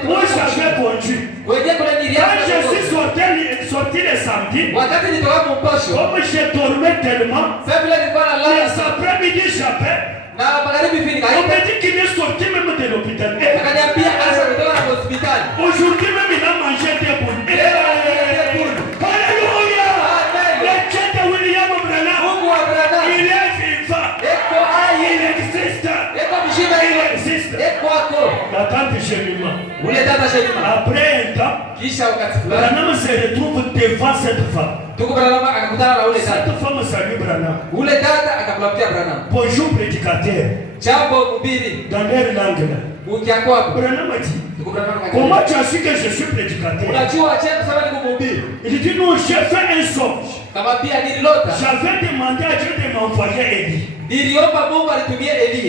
j'avais conduit. Quand je suis sorti le samedi, comme je dormais tellement, les après-midi j'appelle. On me dit qu'il est sorti même de l'hôpital. Aujourd'hui même il a mangé des boules. Alléluia! Le Tchèque William Branham, il est vivant. Il existe. La tante cheminement. Après un temps, Branham se retrouve devant cette femme. Cette femme salue Branham. Bonjour prédicateur. Dans leur langue là. Branham a dit, comment tu as su que je suis prédicateur? Il dit non, j'ai fait un songe. J'avais demandé à Dieu de m'envoyer Élie.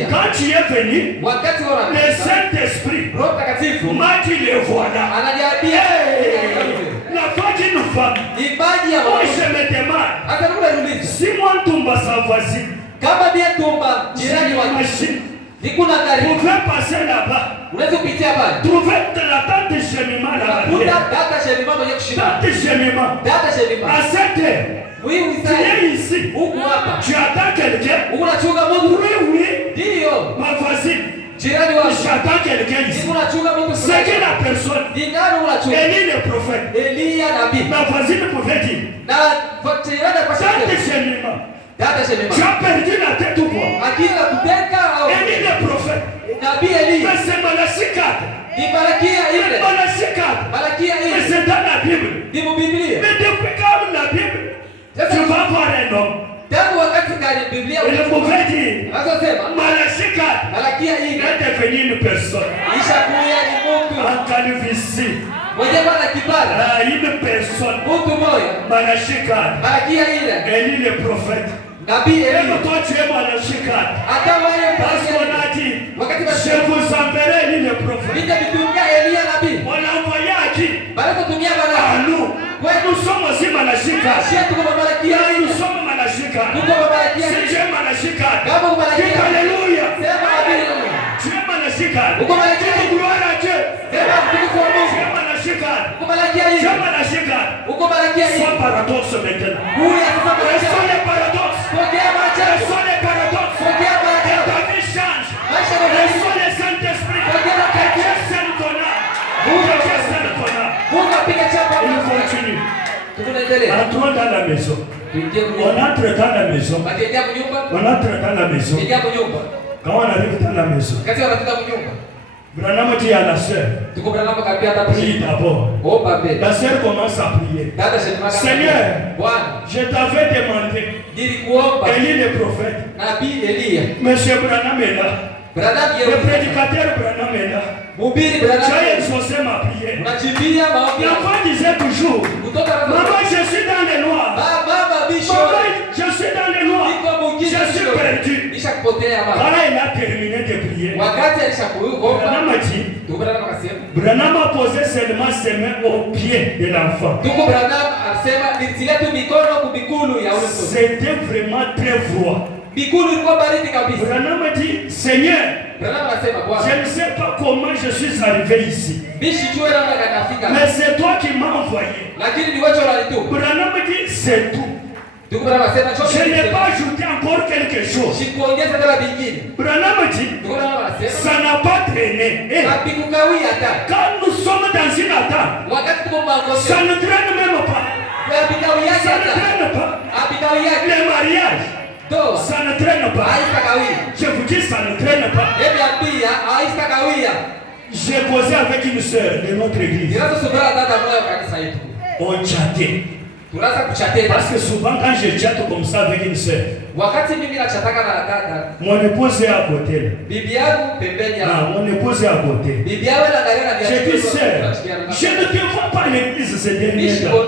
Quand tu es venu, le Saint-Esprit m'a dit le voilà. La foi d'une femme. Moi je me demande, si mon tombe sa voisine, pouvait passer là-bas, trouver la tente de cheminement là-bas. Tente de cheminement. À cette heure, tu es ici. Tu attends quelqu'un. Oui, ma voisine. J'attends quelqu'un ici. C'est qui la personne? Élie le prophète. Ma voisine pouvait dire. Tente de cheminement. Tu as perdu la tête ou quoi? Élie le prophète. Mais c'est Malachie 4. Malachie 4. Mais c'est dans la Bible. Mais depuis quand la Bible, tu vas voir un homme. Il pouvait dire Malachie 4 est devenu une personne. En calvitie. Une personne. Malachie 4. Élie le prophète. Même toi tu es Malachie 4. Parce qu'on a dit, je vous enverrai Élie le prophète. On l'a envoyé à qui? À nous. Nous sommes aussi Malachie 4. Nous sommes Malachie 4. Si tu es Malachie 4, dis Alléluia. Tu es Malachie 4. Dis gloire à Dieu. Tu es Malachie 4. Tu es Malachie 4. Sois paradoxe maintenant. Quels sont les paradoxes? Quels sont les paradoxes? Que ta vie change. Quels sont les Saint-Esprit? Que Dieu scelle ton âme. Que Dieu scelle ton âme. Il continue. Entrons dans la maison. On entre dans la maison. On entre dans la maison. Quand on arrive dans la maison, Branham dit à la sœur, prie d'abord. La sœur commence à prier. Seigneur, je t'avais demandé, Élie le prophète, Monsieur Branham est là. Le prédicateur Branham est là. J'ai exaucé ma prière. L'enfant disait toujours, maman, je suis dans les noirs. Maman, je suis dans les noirs. Je suis perdu. Voilà, il a terminé de prier. Branham a dit, Branham a posé seulement ses mains au pied de l'enfant. C'était vraiment très froid. Branham a dit, Seigneur, je ne sais pas comment je suis arrivé ici, mais c'est toi qui m'as envoyé. Branham a dit, c'est tout. Je n'ai pas ajouté encore quelque chose. Branham a dit, ça n'a pas traîné. Quand nous sommes dans une attente, ça ne traîne même pas. Ça ne traîne pas. Le mariage, ça ne traîne pas. Je vous dis, ça ne traîne pas. J'ai causé avec une sœur de notre église. On chattait. Parce que souvent quand je chatte comme ça avec une sœur, mon épouse est à côté. Mon épouse est à côté. J'ai dit, sœur, je ne te vois pas à l'église ces derniers temps.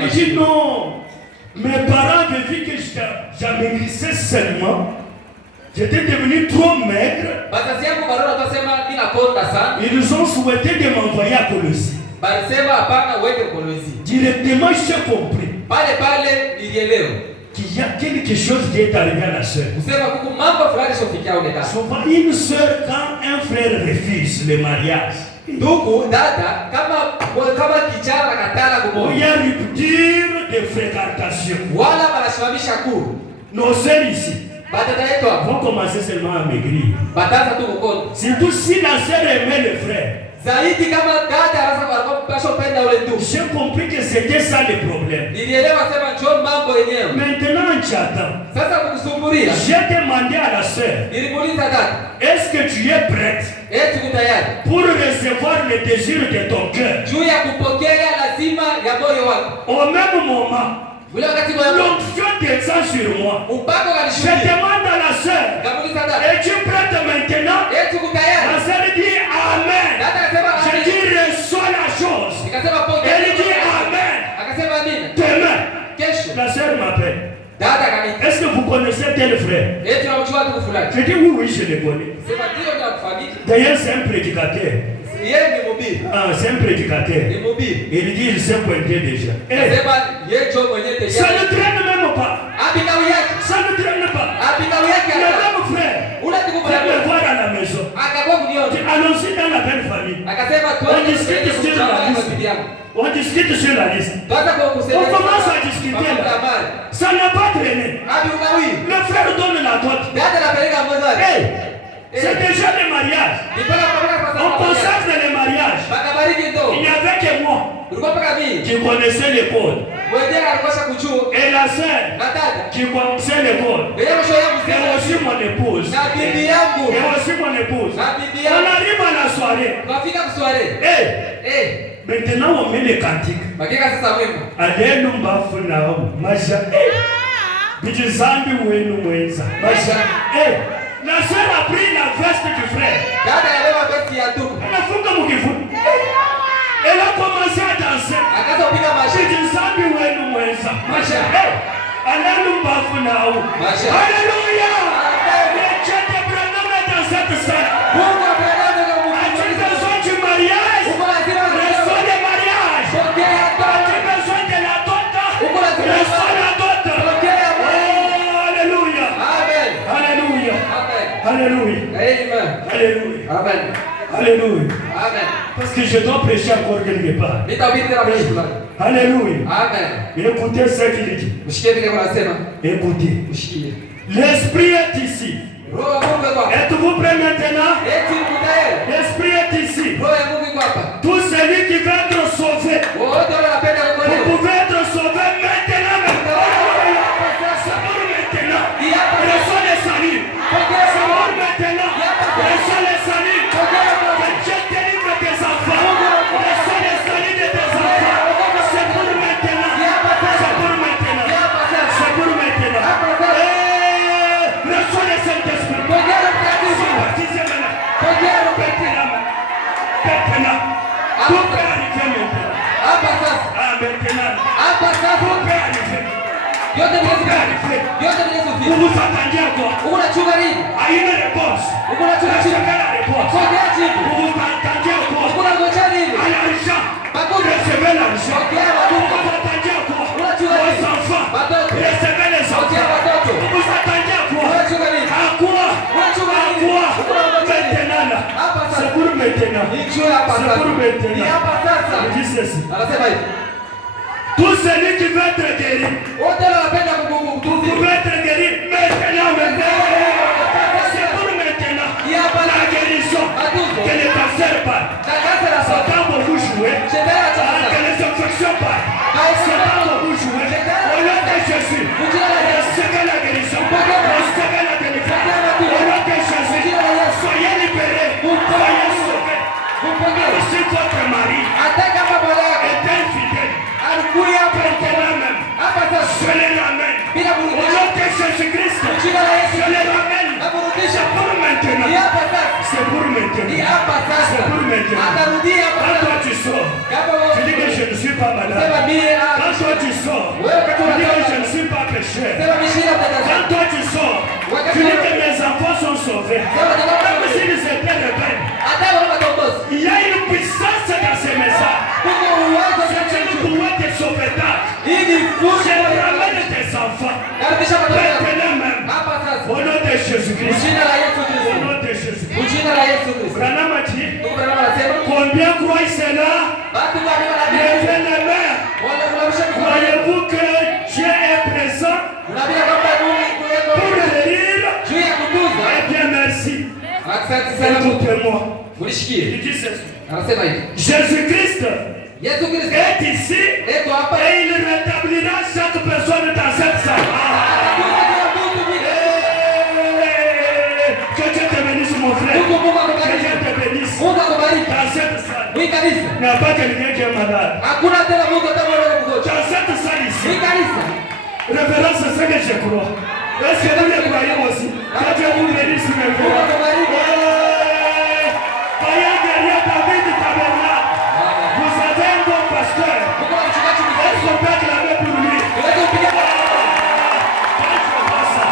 Il dit non. Mes parents avaient vu que j'amaigrissais seulement. J'étais devenu trop maigre. Ils ont souhaité de m'envoyer à Colossie. Directement, j'ai compris qu'il y a quelque chose qui est arrivé à la sœur. Souvent, une sœur, quand un frère refuse le mariage, il y a rupture de fréquentation. Nos sœurs ici vont commencer seulement à maigrir. Surtout si la sœur aimait le frère. J'ai compris que c'était ça le problème. Maintenant, en chattant, j'ai demandé à la sœur, est-ce que tu es prête pour recevoir le désir de ton cœur? Au même moment, l'onction descend sur moi. Je demande à la sœur, es-tu prête maintenant? La sœur dit Amen. Je dis reçois la chose. Elle dit Amen. Demain, la sœur m'appelle. Est-ce que vous connaissez tel frère? Je dis oui, je le connais. D'ailleurs, c'est un prédicateur. C'est un prédicateur. Il dit il s'est pointé déjà. Ça ne traîne même pas. Ça ne traîne pas. Le même frère vient me voir à la maison. Allons-y dans la belle famille. On discute sur la liste. On discute sur la liste. On commence à discuter là. Ça n'a pas traîné. Le frère donne la dot. C'est déjà le mariage. On consacre le mariage. Il n'y avait que moi qui connaissais les codes. Et la sœur qui connaissait les codes. Et aussi mon épouse. On arrive à la soirée. Maintenant on met les cantiques. Alléluia funao. Masha. Bijizambi wenu mwenza. Masha. La sœur a pris la veste du frère. Elle a commencé à danser. Alléluia. Dans cette salle. As-tu besoin du mariage? Reçois le mariage. As-tu besoin de la dot? Reçois la dot. Alléluia. Alléluia. Alléluia. Alléluia. Amen. Alléluia. Amen. Parce que je dois prêcher encore quelque part. Alléluia. Amen. Écoutez ce qu'il dit. Écoutez. L'esprit est ici. Êtes-vous prêts maintenant? L'esprit est ici. Tout celui qui veut être sauvé, vous pouvez être sauvé maintenant. Maintenant. Reçois le salut. Maintenant. Reçois le salut. Hapa sasa yote vile Vous vous attendiez à quoi? unachunga nini? À une réponse. Unachunga Recevez nini? la réponse. Pokea jibu. Vous vous attendiez à quoi? Unangoja nini? À l'argent. Makuta. Recevez l'argent. Pokea Vous makuta. vous attendiez à quoi? Unachunga nini? Aux enfants. Watoto. Recevez les Pokea enfants. watoto. Vous vous attendiez à quoi? Unachunga nini? À quoi? Unachunga À nini? quoi? Unangoja nini? Maintenant là. Hapa sasa. C'est pour maintenant. Ni juu hapa C'est sasa. pour maintenant. Ni hapa sasa. Je dis ceci. Anasema hivi. Tout celui qui veut être guéri, Wote wanapenda vous kukutuzi. pouvez être guéri maintenant. C'est pour maintenant. Ni hapa La guérison. Matuzo. Que le cancer part. Na kansa la sasa. Satan beaucoup joué. Shetani Que acha. les infections partent. Satan beaucoup joué. Au nom de Jésus. Recevez la guérison. Recevez la délivrance. Au nom de Jésus. Soyez libérés. Soyez sauvés. Si votre mari Hata kama bwana yako est infidèle, alikuwa hapa maintenant même, hapa sasa je les ramène. bila Au burudisho. nom de Jésus-Christ, Jina la Yesu je les ramène. naburudisha. C'est pour maintenant. Ni hapa sasa. C'est pour Ni maintenant. hapa sasa. C'est pour maintenant. Atarudia hapa Quand sasa. toi tu sors, Kama tu dis que wewe je ne suis pas malade. sema mie hapa. Quand toi tu sors, tu dis que je ne suis pas pécheur. Sema mishina tata. Quand toi tu sors, tu dis que mes enfants sont sauvés. Même s'ils étaient rebelles, Hata kama kiongozi. il y a une puissance dans ces messages. Kuna uwezo C'est le pouvoir de sauvetage. hii ni Je fursa. ramène tes enfants. Karibisha watoto wako. Maintenant même. Hapa sasa. Au nom de Jésus-Christ. Jina la Yesu Au Kristo. nom de Jésus-Christ. Jina la Yesu Kristo. Branham a dit, Ndugu Branham anasema combien croient cela? watu kwa nini Levez wanabii? la main. Wale wanamsha kwa Croyez-vous que Dieu est présent unabii kwamba Mungu yuko pour guérir? juu ya kutunza. Eh bien, merci. Asante sana Mungu. Écoutez-moi. Unishikie. Il dit ceci. Anasema hivi. Jésus-Christ Yesu Kristo est ici eko hapa. et il rétablira chaque personne dans cette salle. Anatunza kila mtu bila. Que Dieu te bénisse, mon frère. Mungu Que akubariki. Dieu te bénisse. Mungu akubariki. Dans cette salle, Hii kanisa. il n'y a pas quelqu'un qui est malade. Hakuna tena Mungu atamwona mgonjwa. Dans cette salle ici, Hii kanisa. révérence, c'est ce que je crois. Est-ce que vous le croyez aussi? Que Dieu vous bénisse, mes Mungu frères. akubariki. Voyez derrière David Tabernacle. Vous avez un bon pasteur. Mungu anamchungaji mzuri. Est-ce qu'on peut acclamer pour lui? Unaweza kupiga. Quand je vois ça,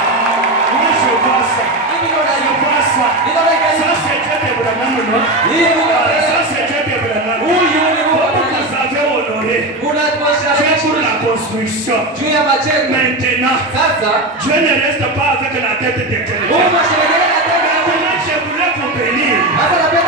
moi je vois ça. Mimi ndio Je naiona. vois ça. Ndio naiona. Ça c'est Dieu de Branham, non? Hii Mungu Ça anasema. c'est Dieu de Branham. Huyu ni Mungu Comment anasema. vous avez honoré Unatuosha Dieu pour la construction. juu ya majengo. Maintenant, Sasa Dieu ne reste pas avec la tête de quelqu'un. Mungu asherehekea na tena. Maintenant, je voulais vous bénir. Sasa napenda